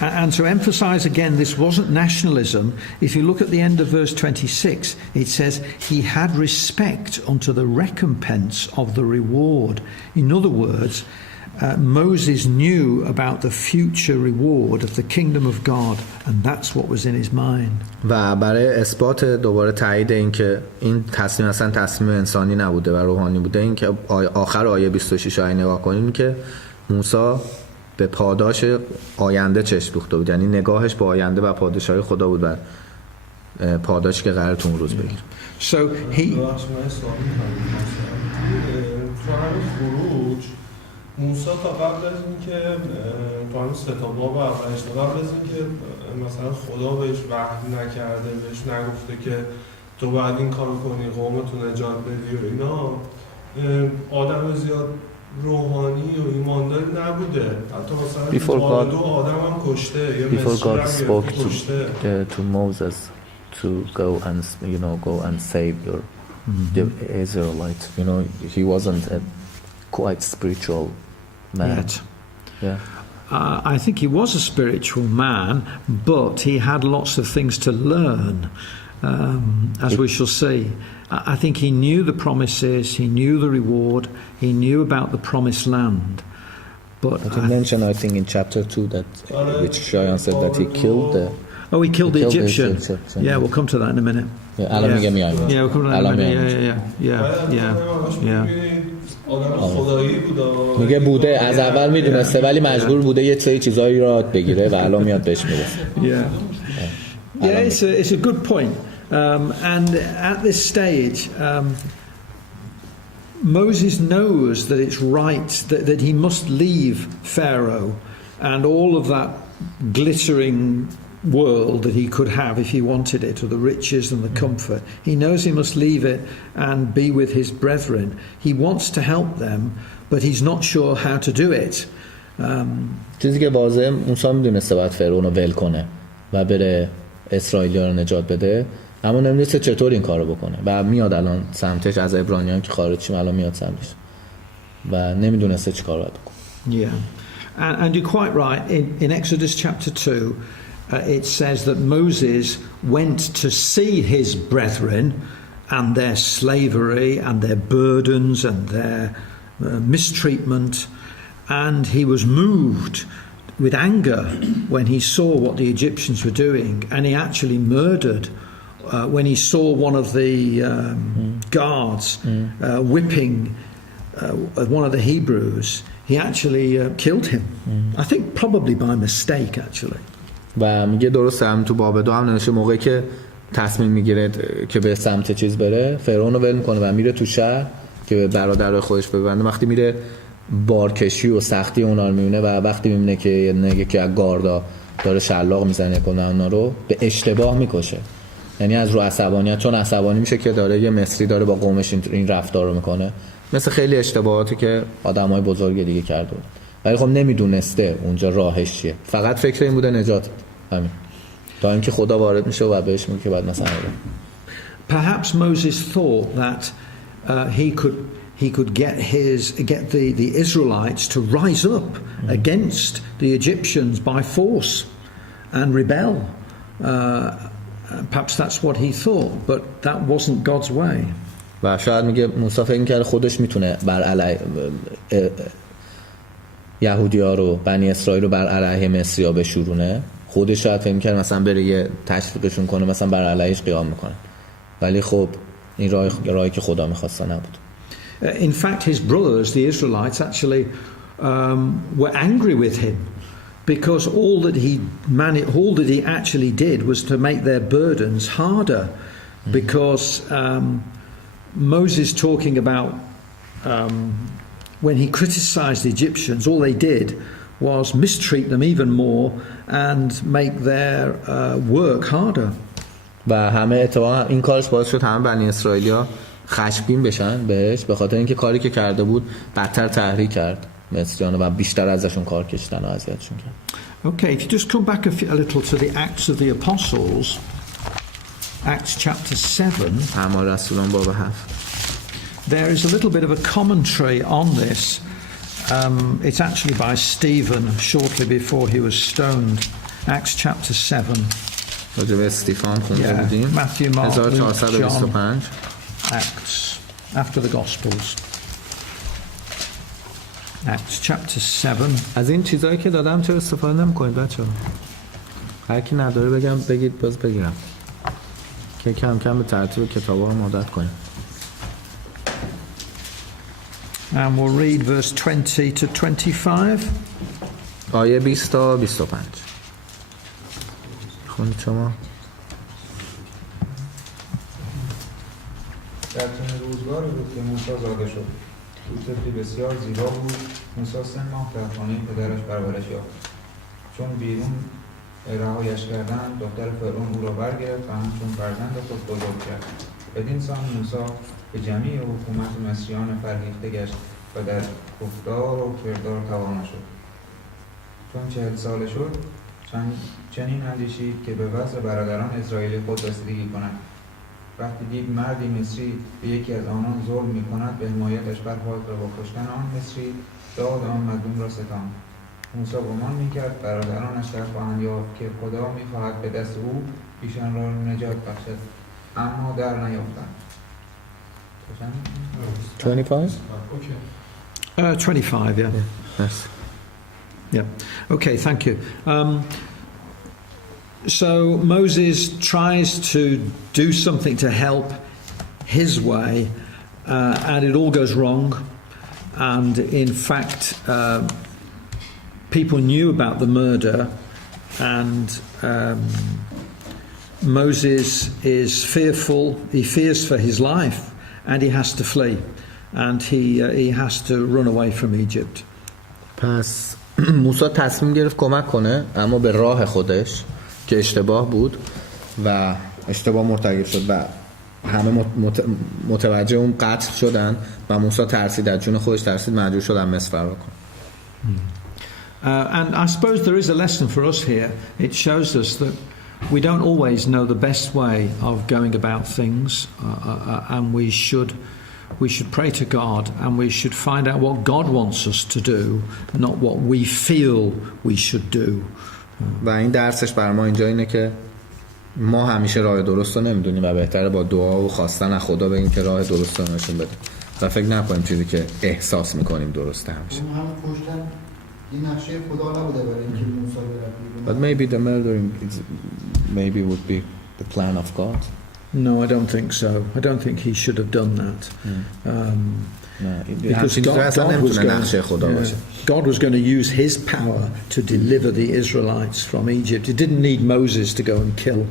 And to emphasize again, this wasn't nationalism. If you look at the end of verse 26, it says, he had respect unto the recompense of the reward. In other words, Moses knew about the future reward of the kingdom of God, and that's what was in his mind. و برای اثبات دوباره تایید این که این تصمیم اصلا تصمیم انسانی نبوده و روحانی بوده، این که آخر آیه 26 آیه نگاه کنیم که موسی به پاداش آینده چشم دوخته بود، یعنی نگاهش به آینده و پاداشهای خدا بود و پاداشی که قرار تو اون روز بگیره. So he موسی تا قبل از اینکه تو همین سه تا باب اولش قبل از اینکه مثلا خدا بهش وحی نکرده، بهش نگفته که تو باید این کارو کنی، قومتو نجات بدی و اینا، آدم زیاد روحانی و ایمانداری نبوده. حتی مثلا دو آدم هم کشته. Before God spoke to Moses to go and save the Israelites, he wasn't a quite spiritual man. Yet. Yeah. I think he was a spiritual man, but he had lots of things to learn, as we shall see. I think he knew the promises, he knew the reward, he knew about the promised land. But you mentioned, I think, in chapter 2 that which Shayan said that he killed the. Oh, he killed the Egyptian. Yeah, we'll come to that in a minute. Yeah, we'll come to that in a minute. Yeah. میگه بوده از اول میدونسته ولی مجبور بوده یه سری چیزایی را بگیره و الان میاد بهش میرسه. Yeah, it's a good point. And at this stage, Moses knows that it's right that he must leave Pharaoh and all of that glittering world that he could have if he wanted it, or the riches and the comfort. He knows he must leave it and be with his brethren. He wants to help them, but he's not sure how to do it. چیزی که واضحه موسی میدونسته باید فرعون رو ول کنه و بره اسرائیلی‌ها رو نجات بده، اما نمیدونسته چطور این کارو بکنه و میاد الان سمتش، از عبرانیان که خارج شیم الان میاد سمتش و نمیدونسته چی کار باید بکنه. Yeah. And you're quite right. In Exodus chapter 2, it says that Moses went to see his brethren and their slavery and their burdens and their mistreatment, and he was moved with anger when he saw what the Egyptians were doing, and he actually murdered when he saw one of the guards whipping one of the Hebrews. He actually killed him. I think probably by mistake actually. و میگه درسته هم تو باب 2 هم نوشته موقعی که تصمیم میگیره که به سمت چیز بره، فرعون رو ول میکنه و میره تو شهر که به برادرای خودش ببنده. وقتی میره بارکشی و سختی اونا رو میبینه و وقتی میبینه که یکی از گاردا داره شلاق میزنه کنه اونا رو، به اشتباه میکشه. یعنی از رو عصبانیت، چون عصبانی میشه که داره یه مصری داره با قومش این رفتار رو میکنه، مثل خیلی اشتباهاتی که آدمای بزرگ دیگه کرده بود. ولی خب نمیدونسته اونجا راهش چیه، فقط فکر این بوده نجات، همین، تا اینکه خدا وارد میشه و بهش میگه که بعد مثلا Perhaps Moses thought that he could get the Israelites to rise up against the Egyptians by force and rebel. Perhaps that's what he thought, but that wasn't God's way. و شاید میگه موسی فکر می‌کرد خودش میتونه بر علیه یهودی‌ها رو، بنی اسرائیل رو بر علیه مصری‌ها بشورونه. خودش شاید فکر می‌کرد مثلا بره یه تشویقشون کنه، مثلا بر علیهش قیام میکنه. ولی خب این راهی که خدا می‌خواسته نبود. In fact, his brothers, the Israelites, actually were angry with him because all that he actually did was to make their burdens harder. Because Moses talking about when he criticized the Egyptians, all they did was mistreat them even more and make their work harder. و همه اتفاقا این کارش باعث شد همه بنی اسرائیلیا خشمگین بشن بهش، به خاطر اینکه کاری که کرده بود بدتر تحریک کرد مصریان و بیشتر ازشون کار کشیدن و اذیتشون کرد. Okay, if you just come back a little to the Acts of the Apostles. Acts chapter 7, اعمال رسولان باب 7. there is a little bit of a commentary on this. It's actually by Stephen shortly before he was stoned. Acts chapter 7. راجع به استیفان خونده Yeah, بودیم. Matthew, Mark, Luke, 1425. Acts, after the Gospels. Acts chapter 7. از این چیزایی که دادم چرا استفاده نمی‌کنید بچه‌ها؟ هر کی نداره بگم بگید باز بگیرم. که کم کم به ترتیب کتابا رو عادت کنیم. And we'll read verse 20 to 25. آیه 20 تا 25. خونید شما. در چنین روزگاری بود که موسی زاده شد. او طفلی بسیار زیبا بود. موسی 3 ماه در خانه پدرش پرورش یافت. چون بیرون رهایش کردند، دختر فرعون او را برگرفت و همچون فرزند خود بزرگ کرد. بدین سان موسی به جمیع حکومت مصریان فرهیخته گشت و در گفتار و کردار توانا شد. چون 40 ساله شد، چنین اندیشید که به وضع برادران اسرائیلی خود رسیدگی کند. وقتی دید مردی مصری به یکی از آنان ظلم می‌کند، به حمایتش برخاست و با کشتن آن مصری داد آن مظلوم را ستاند. موسی گمان می‌کرد برادرانش در خواهند یافت که خدا می‌خواهد به دست او ایشان را نجات بخشد، اما در نیافتند. 25? 25, yeah. Yes. Yeah. Okay, thank you. So Moses tries to do something to help his way, and it all goes wrong. And in fact, people knew about the murder, and Moses is fearful. He fears for his life, and he has to flee, and he has to run away from Egypt. پس موسی تصمیم گرفت کمک کنه، اما به راه خودش که اشتباه بود و اشتباه مرتکب شد و همه متوجه اون قتل شدن و موسی ترسید، از جون خودش ترسید، مجبور شد از مصر فرار کنه. And I suppose there is a lesson for us here. It shows us that we don't always know the best way of going about things, and we should pray to God, and we should find out what God wants us to do, not what we feel we should do. و این درسش بر ما اینجا اینه که ما همیشه راه درست رو نمیدونیم و بهتره با دعا و خواستن از خدا بگیم که راه درست رو نشون بده و فکر نکنیم چیزی که احساس میکنیم درسته همیشه. همه کشتن این نقشه خدا نبوده برای اینکه موسی بره. But maybe the murdering maybe would be the plan of God. No, I don't think so. I don't think he should have done that. Because God was going to use his power to deliver the Israelites from Egypt. He didn't need Moses to go and kill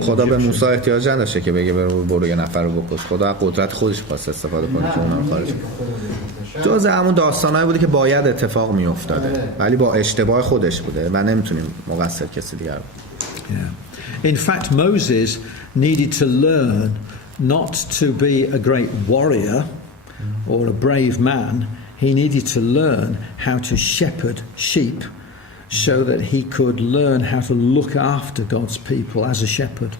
خدا به موسی احتیاج نداشته که بگه برو یه نفر رو بکش. خدا قدرت خودش خواست استفاده کنه که اونا رو خارج کنه. جز همون داستانایی بوده که باید اتفاق میافتاده ولی با اشتباه خودش بوده و نمیتونیم مقصر کسی دیگر رو. In fact, Moses needed to learn not to be a great warrior or a brave man. He needed to learn how to shepherd sheep so that he could learn how to look after God's people as a shepherd.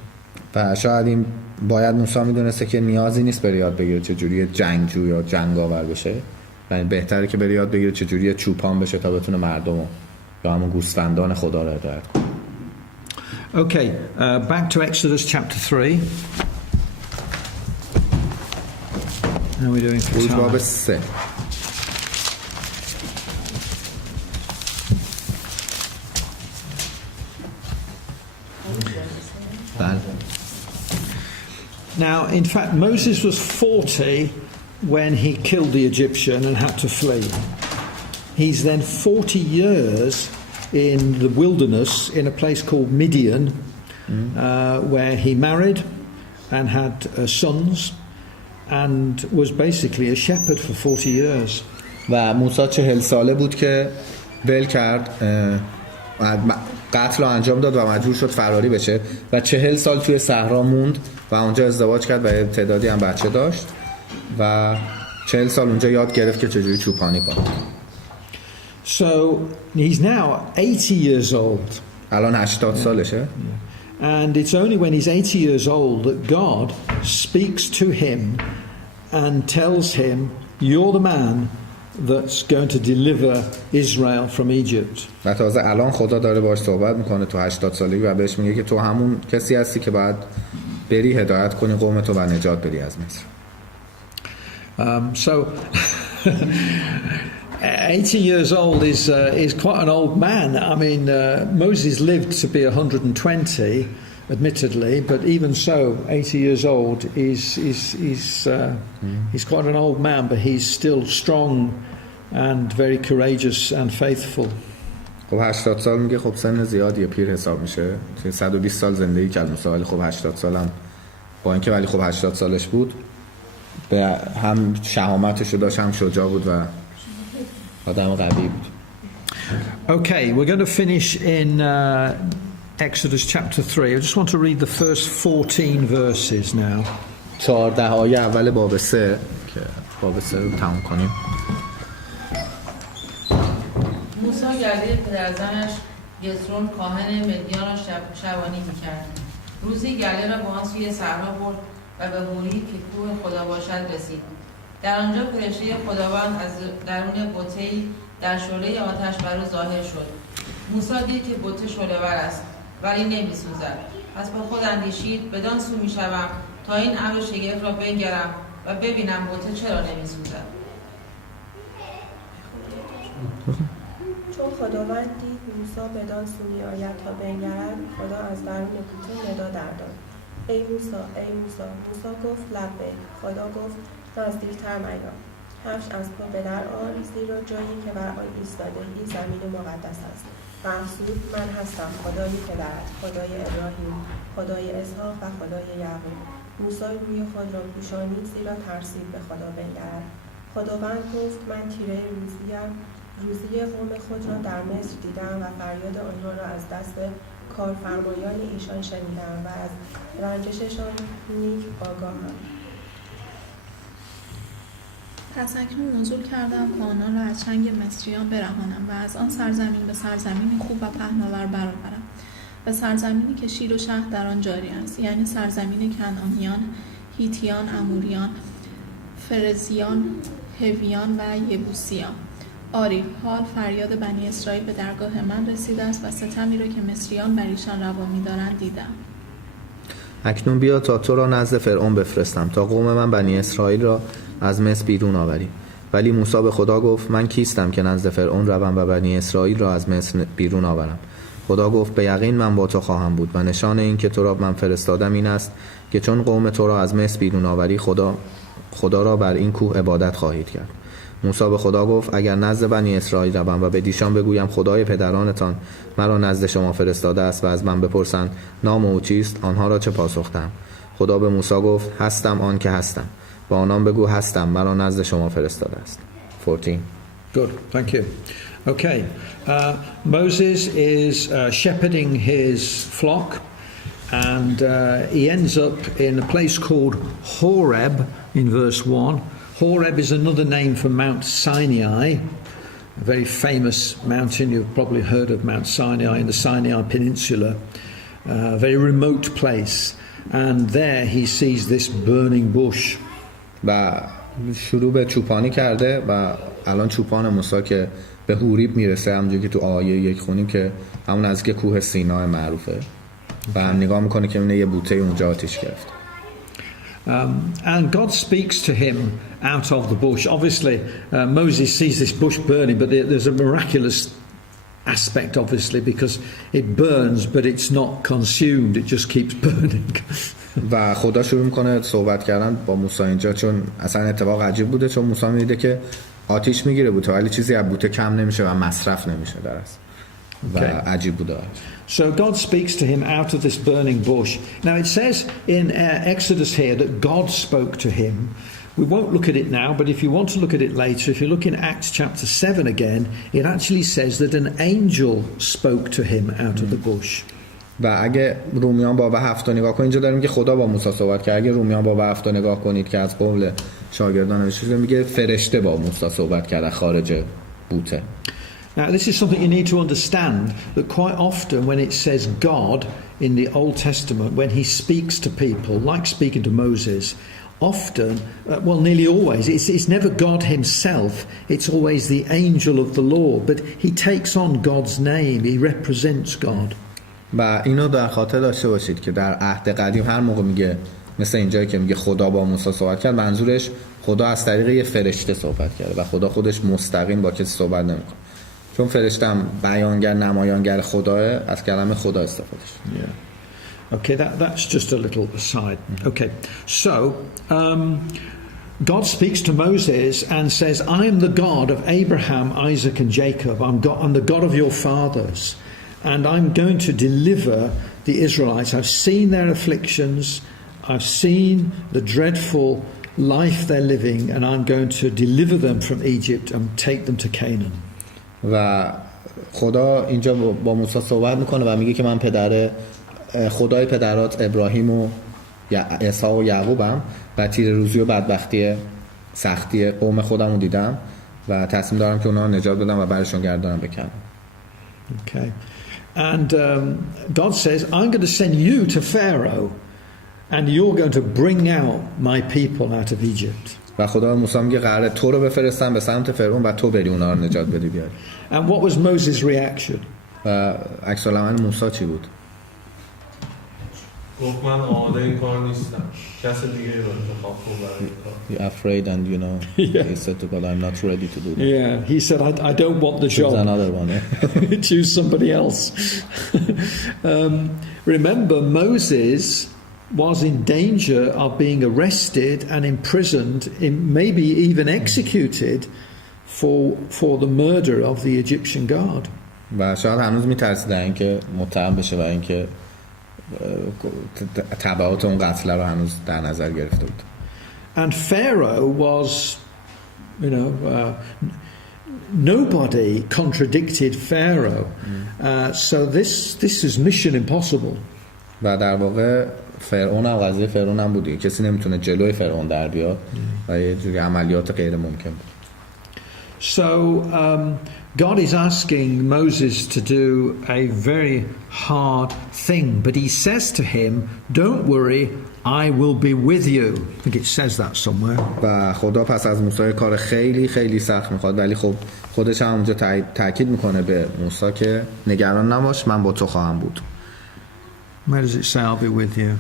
و شاید این باید موسی میدونسته که نیازی نیست بره یاد بگیره چجوری جنگجو یا جنگاور بشه. یعنی بهتره که بره یاد بگیره چجوری چوپان بشه تا بتونه مردم یا همون گوسفندان خدا رو هدایت کنه. Okay, back to Exodus chapter 3. How are we doing for time? باب 3. Now, in fact, Moses was 40 when he killed the Egyptian and had to flee. He's then 40 years in the wilderness in a place called Midian, where he married and had sons and was basically a shepherd for 40 years. و موسی 40 ساله بود که ول کرد، قتل رو انجام داد و مجبور شد فراری بشه و 40 سال توی صحرا موند و اونجا ازدواج کرد و تعدادی هم بچه داشت و 40 سال اونجا یاد گرفت که چجوری چوپانی کنه. So he's now 80 years old. الان 80 سالشه. And it's only when he's 80 years old that God speaks to him and tells him, you're the man that's going to deliver Israel from Egypt. و تازه الان خدا داره باهاش صحبت میکنه تو 80 سالگی و بهش میگه که تو همون کسی هستی که باید بری هدایت کنی قوم تو و نجات بدی از مصر. So 80 years old is quite an old man. I mean, Moses lived to be 120, admittedly, but even so, 80 years old he's quite an old man, but he's still strong and very courageous and faithful. خب 80 سال میگه خب سن زیادیه، پیر حساب میشه. 120 سال زندگی کرد موسی، ولی خب 80 سالم با اینکه ولی خب 80 سالش بود به هم شهامتش رو داشت، هم شجاع بود و آدم قوی بود. Okay, we're going to finish in Exodus chapter 3. I just want to read the first 14 verses now. 14 آیه اول باب 3 که باب 3 رو تموم کنیم. موسی گرده پدرزنش یترون کاهن مدیان را شبانی می‌کرد. روزی گله را با آن سوی صحرا برد و به هوری که کوه خدا باشد رسید. در آنجا فرشته خداوند از درون بته‌ای در شعله آتش بر او ظاهر شد. موسی دید که بت شعله‌ور است ولی نمی‌سوزد. پس با خود اندیشید بدان سو می‌شوم تا این امر شگفت را بنگرم و ببینم بت چرا نمی‌سوزد. چون خداوند دید موسی بدان سو می‌آید تا بنگرد، خدا از درون بت ندا داد. ای موسی، ای موسی. موسی گفت لبیک. خدا گفت نزدیکتر میا. کفش از پا به در آر، زیرا جایی که بر آن ایستاده ای زمین مقدس است. و افزود من هستم خدای پدرت، خدای ابراهیم، خدای اسحاق و خدای یعقوب. موسی روی خود را پوشانید زیرا ترسید به خدا بنگرد. خداوند گفت من تیره روزی قوم خود را در مصر دیدم و فریاد آنها را از دست کارفرمایان ایشان شنیدم و از رنجششان نیک آگاهم. پس اکنون نزول کردم که آنان را از چنگ مصریان برهانم و از آن سرزمین به سرزمین خوب و پهناور برآورم، و سرزمینی که شیر و شهد در آن جاری است، یعنی سرزمین کنعانیان، هیتیان، اموریان، فرزیان، هویان و یبوسیان. آری، حال فریاد بنی اسرائیل به درگاه من رسیده است و ستمی را که مصریان بر ایشان روا می‌دارند دیدم. اکنون بیا تا تو را نزد فرعون بفرستم تا قوم من بنی اسرائیل را از مصر بیرون آوری. ولی موسی به خدا گفت من کیستم که نزد فرعون روم و بنی اسرائیل را از مصر بیرون آورم؟ خدا گفت به یقین من با تو خواهم بود و نشان این که تو را من فرستادم این است که چون قوم تو را از مصر بیرون آوری خدا را بر این کوه عبادت خواهید کرد. موسی به خدا گفت اگر نزد بنی اسرائیل روم و به دیشان بگویم خدای پدرانتان مرا نزد شما فرستاده است و از من بپرسند نام او چیست، آنها را چه پاسخ دهم؟ خدا به موسی گفت هستم آن که هستم. با آنان بگو هستم مرا نزد شما فرستاده است. 14. Good, thank you. Okay, Moses is shepherding his flock, and he ends up in a place called Horeb in verse 1. Horeb is another name for Mount Sinai, a very famous mountain. You've probably heard of Mount Sinai in the Sinai Peninsula, a very remote place. And there he sees this burning bush. و شروع به چوپانی کرده و الان چوپان موسی که به هوریب میرسه، همونجوری که تو آیه 1 خونیم که همون نزدیک کوه سینا معروفه و هم نگاه میکنه که یه بوته اونجا آتیش گرفت. And God speaks to him out of the bush. Obviously, Moses sees this bush burning, but there's a miraculous aspect, obviously, because it burns, but it's not consumed. It just keeps burning. و خدا شروع میکنه صحبت کردن با موسی اینجا، چون اصلا اتفاق عجیب بوده، چون موسی میدیده که آتیش میگیره بوته ولی چیزی از بوته کم نمیشه و مصرف نمیشه در اصل. و عجیب بوده. So God speaks to him out of this burning bush. Now it says in Exodus here that God spoke to him. We won't look at it now, but if you want to look at it later, if you look in Acts chapter 7 again, it actually says that an angel spoke to him out of the bush. و اگه رومیان باب 7 نگاه کنید اینجا داریم که خدا با موسی صحبت کرد. اگه رومیان باب 7 نگاه کنید که از قول شاگردان نوشته میگه فرشته با موسی صحبت کرد از خارج بوته. Now, this is something you need to understand, that quite often when it says God, in the Old Testament, when he speaks to people, like speaking to Moses, often, well, nearly always, it's never God himself, it's always the angel of the Lord, but he takes on God's name, he represents God. و اینو در خاطر داشته باشید که در عهد قدیم هر موقع میگه مثل اینجایی که میگه خدا با موسی صحبت کرد، منظورش خدا از طریق یه فرشته صحبت کرده و خدا خودش مستقیم با کسی صحبت نمیکنه، چون فرشته هم بیانگر نمایانگر خداه، از کلمه خدا استفاده شده. Okay, that's just a little aside. Okay, so God speaks to Moses and says, I am the God of Abraham, Isaac and Jacob. I'm the God of your fathers, and I'm going to deliver the Israelites. I've seen their afflictions, I've seen the dreadful life they're living, and I'm going to deliver them from Egypt and take them to Canaan. و خدا اینجا با موسی صحبت میکنه و میگه که من خدای پدرات ابراهیم و اسحاق و یعقوبم و تیر روزی و بدبختی سختی قوم خودم رو دیدم و تصمیم دارم که اونا نجات بدم و برشون گردانم بکنم. Okay. And God says, I'm going to send you to Pharaoh and you're going to bring out my people out of Egypt. و خدا موسی میگه قراره تو رو بفرستم به سمت فرعون و تو بری اونا رو نجات بدی بیاری. And what was Moses' reaction? و عکس العمل موسی چی بود؟ گفت من آماده این کار نیستم. کس دیگه رو انتخاب کن برای این کار. You're afraid and you know he said to God, I'm not ready to do that. Yeah, he said I don't want the job. Choose another one. Choose somebody else. Remember, Moses was in danger of being arrested and imprisoned, maybe even executed for the murder of the Egyptian guard. و شاید هنوز میترسیدن اینکه متهم بشه و اینکه تبعات اون قتل رو هنوز در نظر گرفته بود. And Pharaoh was, you know, nobody contradicted Pharaoh. So this is mission impossible. و در واقع فرعون هم قضیه فرعون هم بودی، کسی نمیتونه جلوی فرعون در بیاد و یه جوری عملیات غیر ممکن بود. So God is asking Moses to do a very hard thing, but he says to him, don't worry, I will be with you. I think it says that somewhere. و خدا پس از موسی کار خیلی خیلی سخت میخواد، ولی خب خودش هم اونجا تاکید میکنه به موسی که نگران نباش، من با تو خواهم بود. Where does it say I'll be with you?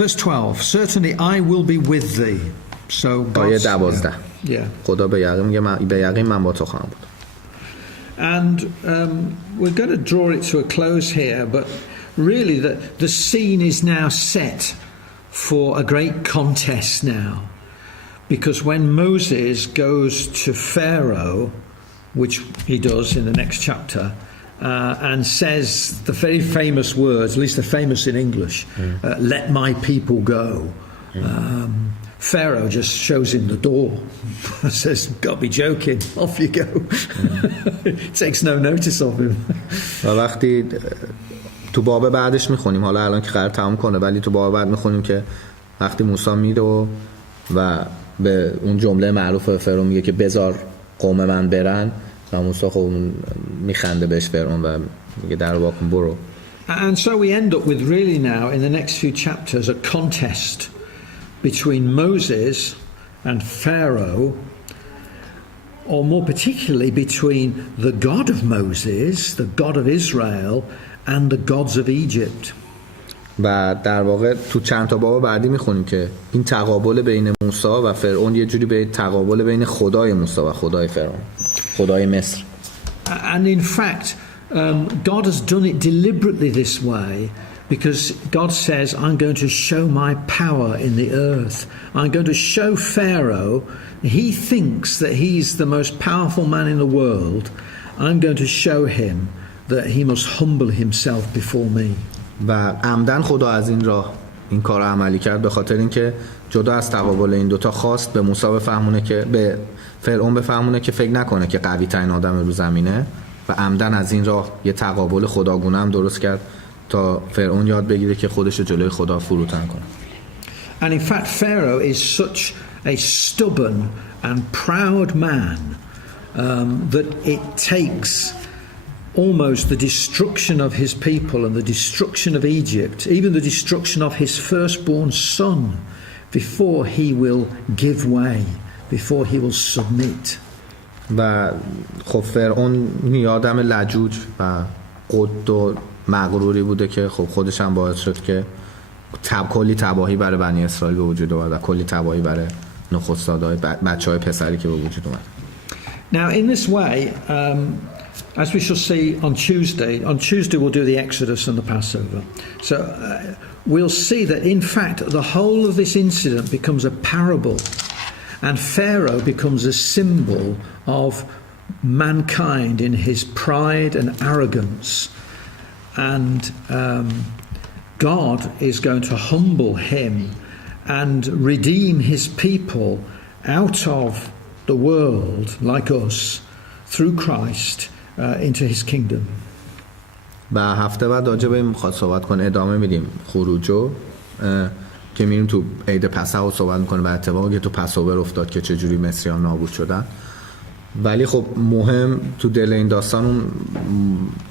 Verse 12. Certainly I will be with thee. So آیه 12. Yeah. خدا به یقین میگه به یقین من با تو خواهم بود. And we're going to draw it to a close here, but really the scene is now set for a great contest now. Because when Moses goes to Pharaoh, which he does in the next chapter, and says the very famous words, at least they're famous in English, let my people go. Pharaoh just shows him the door. Says, "Gotta be joking, off you go." Takes no notice of him. و وقتی تو باب بعدش میخونیم، حالا الان که قرار تمام کنه، ولی تو باب بعد میخونیم که وقتی موسی میره و به اون جمله معروف فرعون میگه که بذار قوم من برن، و موسی خب میخنده بهش فرعون و میگه در واقع برو. And so we end up with really now in the next few chapters a contest between Moses and Pharaoh, or more particularly between the God of Moses, the God of Israel, and the gods of Egypt. و در واقع تو چند تا باب بعدی میخونیم که این تقابل بین موسی و فرعون یه جوری به تقابل بین خدای موسی و خدای فرعون، خدای مصر. And in fact, God has done it deliberately this way, because God says, I'm going to show my power in the earth. I'm going to show Pharaoh, he thinks that he's the most powerful man in the world. I'm going to show him that he must humble himself before me. و عمدن خدا از این راه این کار عملی کرد، به خاطر اینکه جدا از تقابل این دوتا خواست به موسی بفهمونه که به فرعون بفهمونه که فکر نکنه که قوی ترین آدم رو زمینه، و عمدن از این راه یه تقابل خداگونه هم درست کرد تا فرعون یاد بگیره که خودش رو جلوی خدا فروتن کنه. And in fact Pharaoh is such a stubborn and proud man that it takes almost the destruction of his people and the destruction of Egypt, even the destruction of his firstborn son, before he will give way, before he will submit. و خب فرعون یه آدم لجوج و قد و مغروری بوده که خب خودش هم باعث شد که کلی تباهی برای بنی اسرائیل به وجود اومد و کلی تباهی برای نخستادهای بچهای پسری که به وجود اومد. Now in this way, as we shall see on Tuesday we'll do the Exodus and the Passover. So we'll see that in fact the whole of this incident becomes a parable, and Pharaoh becomes a symbol of mankind in his pride and arrogance, and God is going to humble him and redeem his people out of the world like us through Christ into his kingdom. و هفته بعد راجع به این میخواد صحبت کنه، ادامه میدیم خروجو که میریم تو عید پسح صحبت میکنه و اتفاقی که تو پساور افتاد که چجوری مصریان نابود شدن. ولی خب مهم تو دل این داستان اون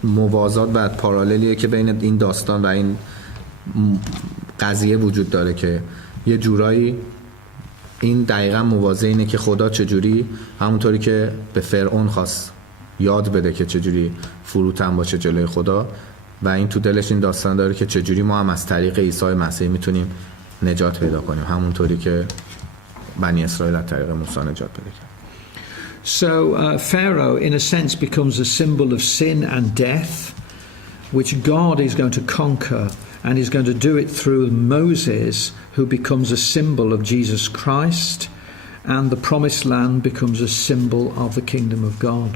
موازات و پارالیه که بین این داستان و این قضیه وجود داره که یه جورایی این دقیقا موازه اینه که خدا چجوری همونطوری که به فرعون خواست یاد بده که چجوری فروتن باشه جلوی خدا، و این تو دلش این داستان داره که چجوری ما هم از طریق عیسی مسیح میتونیم نجات پیدا کنیم، همونطوری که بنی اسرائیل از طریق موسی نجات پیدا کرد. So Pharaoh in a sense becomes a symbol of sin and death, which God is going to conquer, and he's going to do it through Moses, who becomes a symbol of Jesus Christ, and the promised land becomes a symbol of the kingdom of God.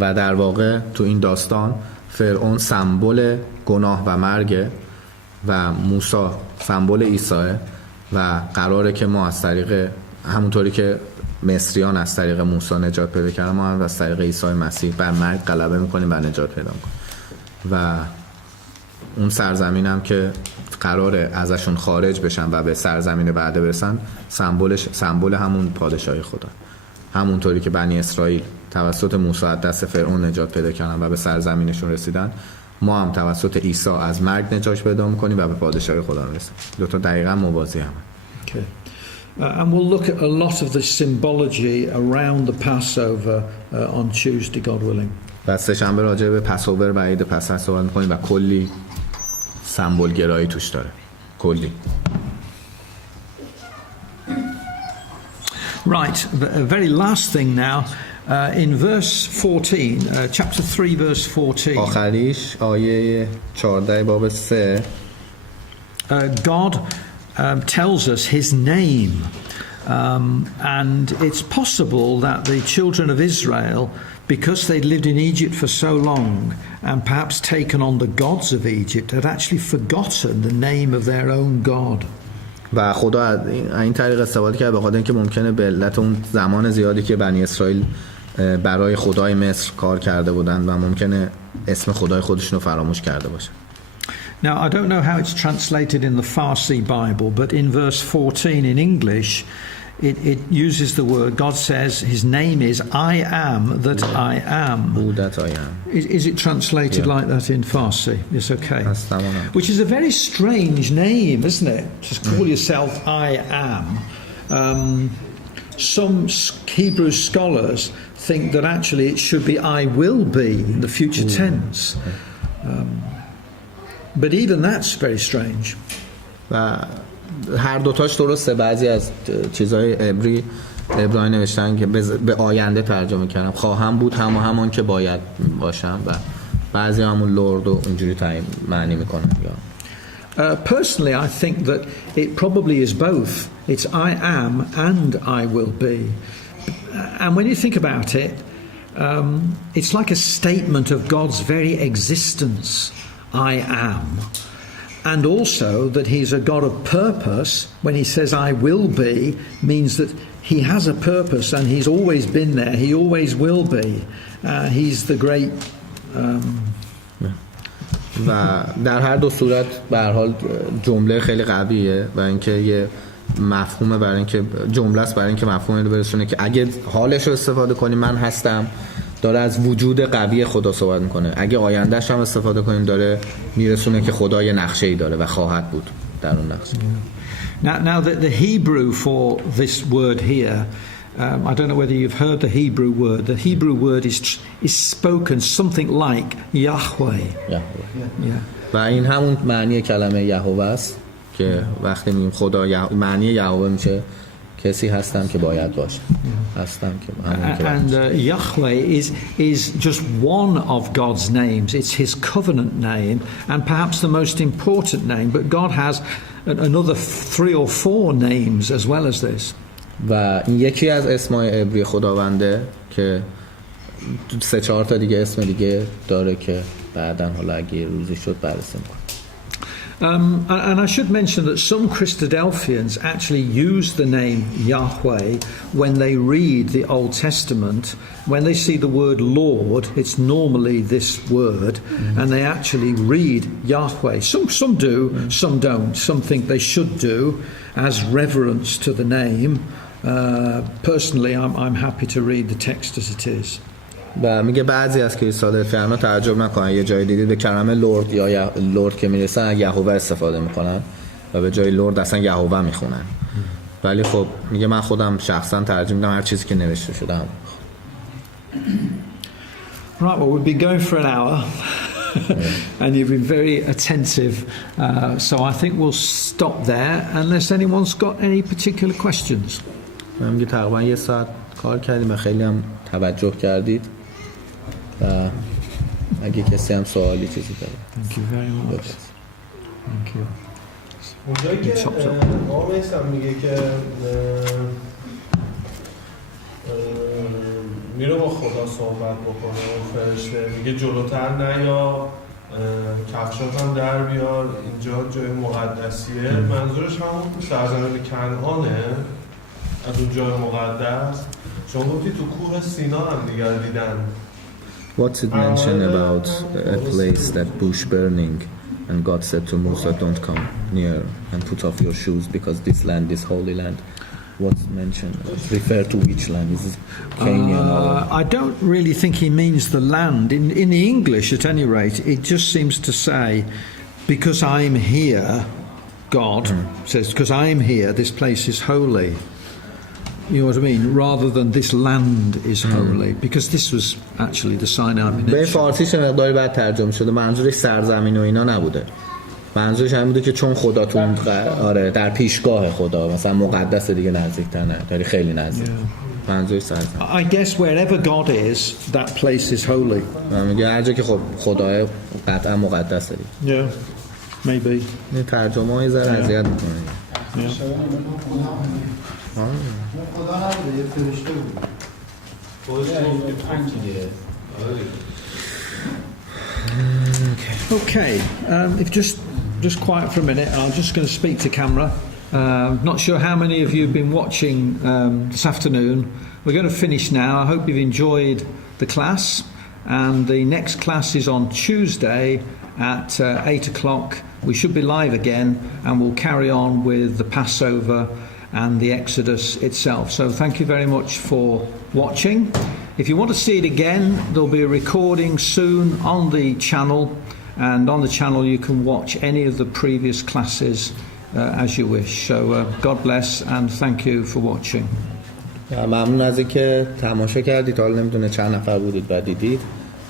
و در واقع تو این داستان فرعون سمبل گناه و مرگ و موسی سمبل عیسی و قراره که ما از طریق همونطوری که مصریان از طریق موسی نجات پیدا کردن، ما هم از طریق عیسی مسیح بر مرگ غلبه میکنیم و نجات پیدا میکنیم و اون سرزمین هم که قراره ازشون خارج بشن و به سرزمین بعده برسن سمبل همون پادشاهی خدا، همونطوری که بنی اسرائیل توسط موسی از دست فرعون نجات پیدا کردن و به سرزمینشون رسیدن، ما هم توسط عیسی از مرگ نجات پیدا میکنیم و به پادشاهی خدا میرسیم. دو تا دقیقاً موازی هم. Okay. And we'll look at a lot of the symbology around the Passover on Tuesday, God willing. و سه‌شنبه راجع به پساور و عید پسح صحبت می‌کنیم و کلی سمبل گرایی توش داره. کلی. Right, a very last thing now in verse 14, chapter 3 verse 14. آخریش آیه 14 باب 3 God tells us his name, and it's possible that the children of Israel, because they'd lived in Egypt for so long and perhaps taken on the gods of Egypt, had actually forgotten the name of their own God. و خدا این طریق استفاده کرد به خاطر اینکه ممکنه به علت اون زمان زیادی که بنی اسرائیل برای خدای مصر کار کرده بودن و ممکنه اسم خدای خودشون رو فراموش کرده باشه. Now, I don't know how it's translated in the Farsi Bible, but in verse 14 in English, it uses the word, God says his name is I am that I am. Who that I am. Is it translated like that in Farsi? Yes, okay. That's which is a very strange name, isn't it? Just call yourself I am. Some Hebrew scholars think that actually it should be I will be in the future tense. But even that's very strange. و هر دوتاش درسته. بعضی از چیزهای عبرانی نوشتن که به آینده ترجمه کردم، خواهم بود همان که باید باشم، و بعضی همون لورد و اونجوری معنی میکنن. Personally, I think that it probably is both. It's I am and I will be. And when you think about it, it's like a statement of God's very existence. I am. And also that he's a God of purpose. When he says I will be, means that he has a purpose and he's always been there. He always will be. He's the great... و در هر دو صورت به هر حال جمله خیلی قویه و اینکه یه مفهومه برای اینکه جمله است برای اینکه مفهومی رو برسونه که اگه حالش رو استفاده کنی من هستم داره از وجود قوی خدا صحبت میکنه. اگه آیندهش هم استفاده کنیم داره میرسونه که خدا یه نقشه‌ای داره و خواهد بود در اون نقشه. Now the Hebrew for this word here, I don't know whether you've heard the Hebrew word. The Hebrew word is spoken something like Yahweh. Yeah. و این همون معنی کلمه یهوه است که وقتی میگیم خدا معنی یهوه میشه کسی هستم که باید باشه. هستم که همون که and Yahweh is just one of God's names. It's his covenant name and perhaps the most important name, but God has another 3 or 4 names as well as this. و این یکی از اسمای عبری خداونده که 3-4 تا دیگه اسم دیگه داره که بعداً حالا اگه روزی شد بررسی می‌کنیم. And I should mention that some Christadelphians actually use the name Yahweh when they read the Old Testament. When they see the word Lord, it's normally this word, and they actually read Yahweh. Some do, some don't. Some think they should do as reverence to the name. Personally, I'm happy to read the text as it is. و میگه بعضی از کریستالفیان‌ها تعجب نکنن یه جای دیدید به کلمه لرد یا لرد که میرسن یهوه استفاده میکنن و به جای لرد اصلا یهوه میخونن. ولی خب میگه من خودم شخصا ترجمه میدم هر چیزی که نوشته شده هم. Right, well, we've been going for an hour and you've been very attentive, so I think we'll stop there unless anyone's got any particular questions. من میگه تقریبا 1 ساعت کار کردیم و خیلی هم توجه کردید و اگه کسی هم سوالی چیزی داره. Thank you very much. Thank you. اونجایی که آقا میگه که میره با خدا صحبت بکنه و فرشته میگه جلوتر نیا کفشات هم در بیار اینجا جای مقدسیه. منظورش همون سرزمین کنعانه از اون جای مقدس. شما گفتی تو کوه سینا هم دیگر دیدن. What's it mention about a place that bush burning and God said to Musa don't come near and put off your shoes because this land is holy land. What's mentioned? Refer to which land? Is it Canaan or? I don't really think he means the land. In the English, at any rate, it just seems to say, because I'm here, God says, because I'm here, this place is holy. You know what I mean? Rather than this land is holy, because this was actually the Sinai Peninsula. به فارسیش مقداری بعد ترجمه شده. منظورش سرزمین و اینا نبوده. منظورش همین بوده که چون خدا تو آره در پیشگاه خدا مثلا مقدس دیگه نزدیک‌تر نه، داری خیلی نزدیک. منظورش سرزمین. I guess wherever God is, that place is holy. میگه هر جا که خب خدا قطعا مقدسه دیگه. Yeah. Maybe. این ترجمه‌ها یه ذره اذیت می‌کنه. خدا نبوده یه فرشته بود. Okay. If just quiet for a minute, and I'm just going to speak to camera. Not sure how many of you have been watching this afternoon. We're going to finish now. I hope you've enjoyed the class, and the next class is on Tuesday at 8 o'clock. We should be live again, and we'll carry on with the Passover and the Exodus itself. So thank you very much for watching. If you want to see it again, there'll be a recording soon on the channel, and on the channel you can watch any of the previous classes as you wish. So God bless and thank you for watching. ممنون از اینکه تماشا کردید. حالا نمیدونه چند نفر بودید و دیدید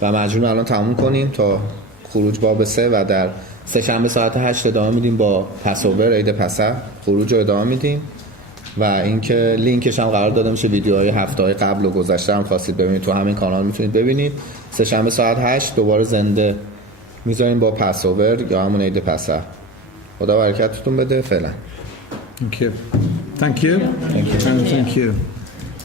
و مجبوریم الان تموم کنیم تا خروج باب 3 و در سه شنبه ساعت 8 ادامه میدیم با پسوور عید پسح. خروج رو ادامه میدیم و اینکه لینکش هم قرار داده میشه ویدیوهای هفته‌های قبل و گذشته هم خواستید ببینید تو همین کانال میتونید ببینید. سه شنبه ساعت 8 دوباره زنده میذاریم با پسوور یا همون عید پسح. خدا برکتتون بده. فعلا. Thank you. Thank you. Thank you. And thank you.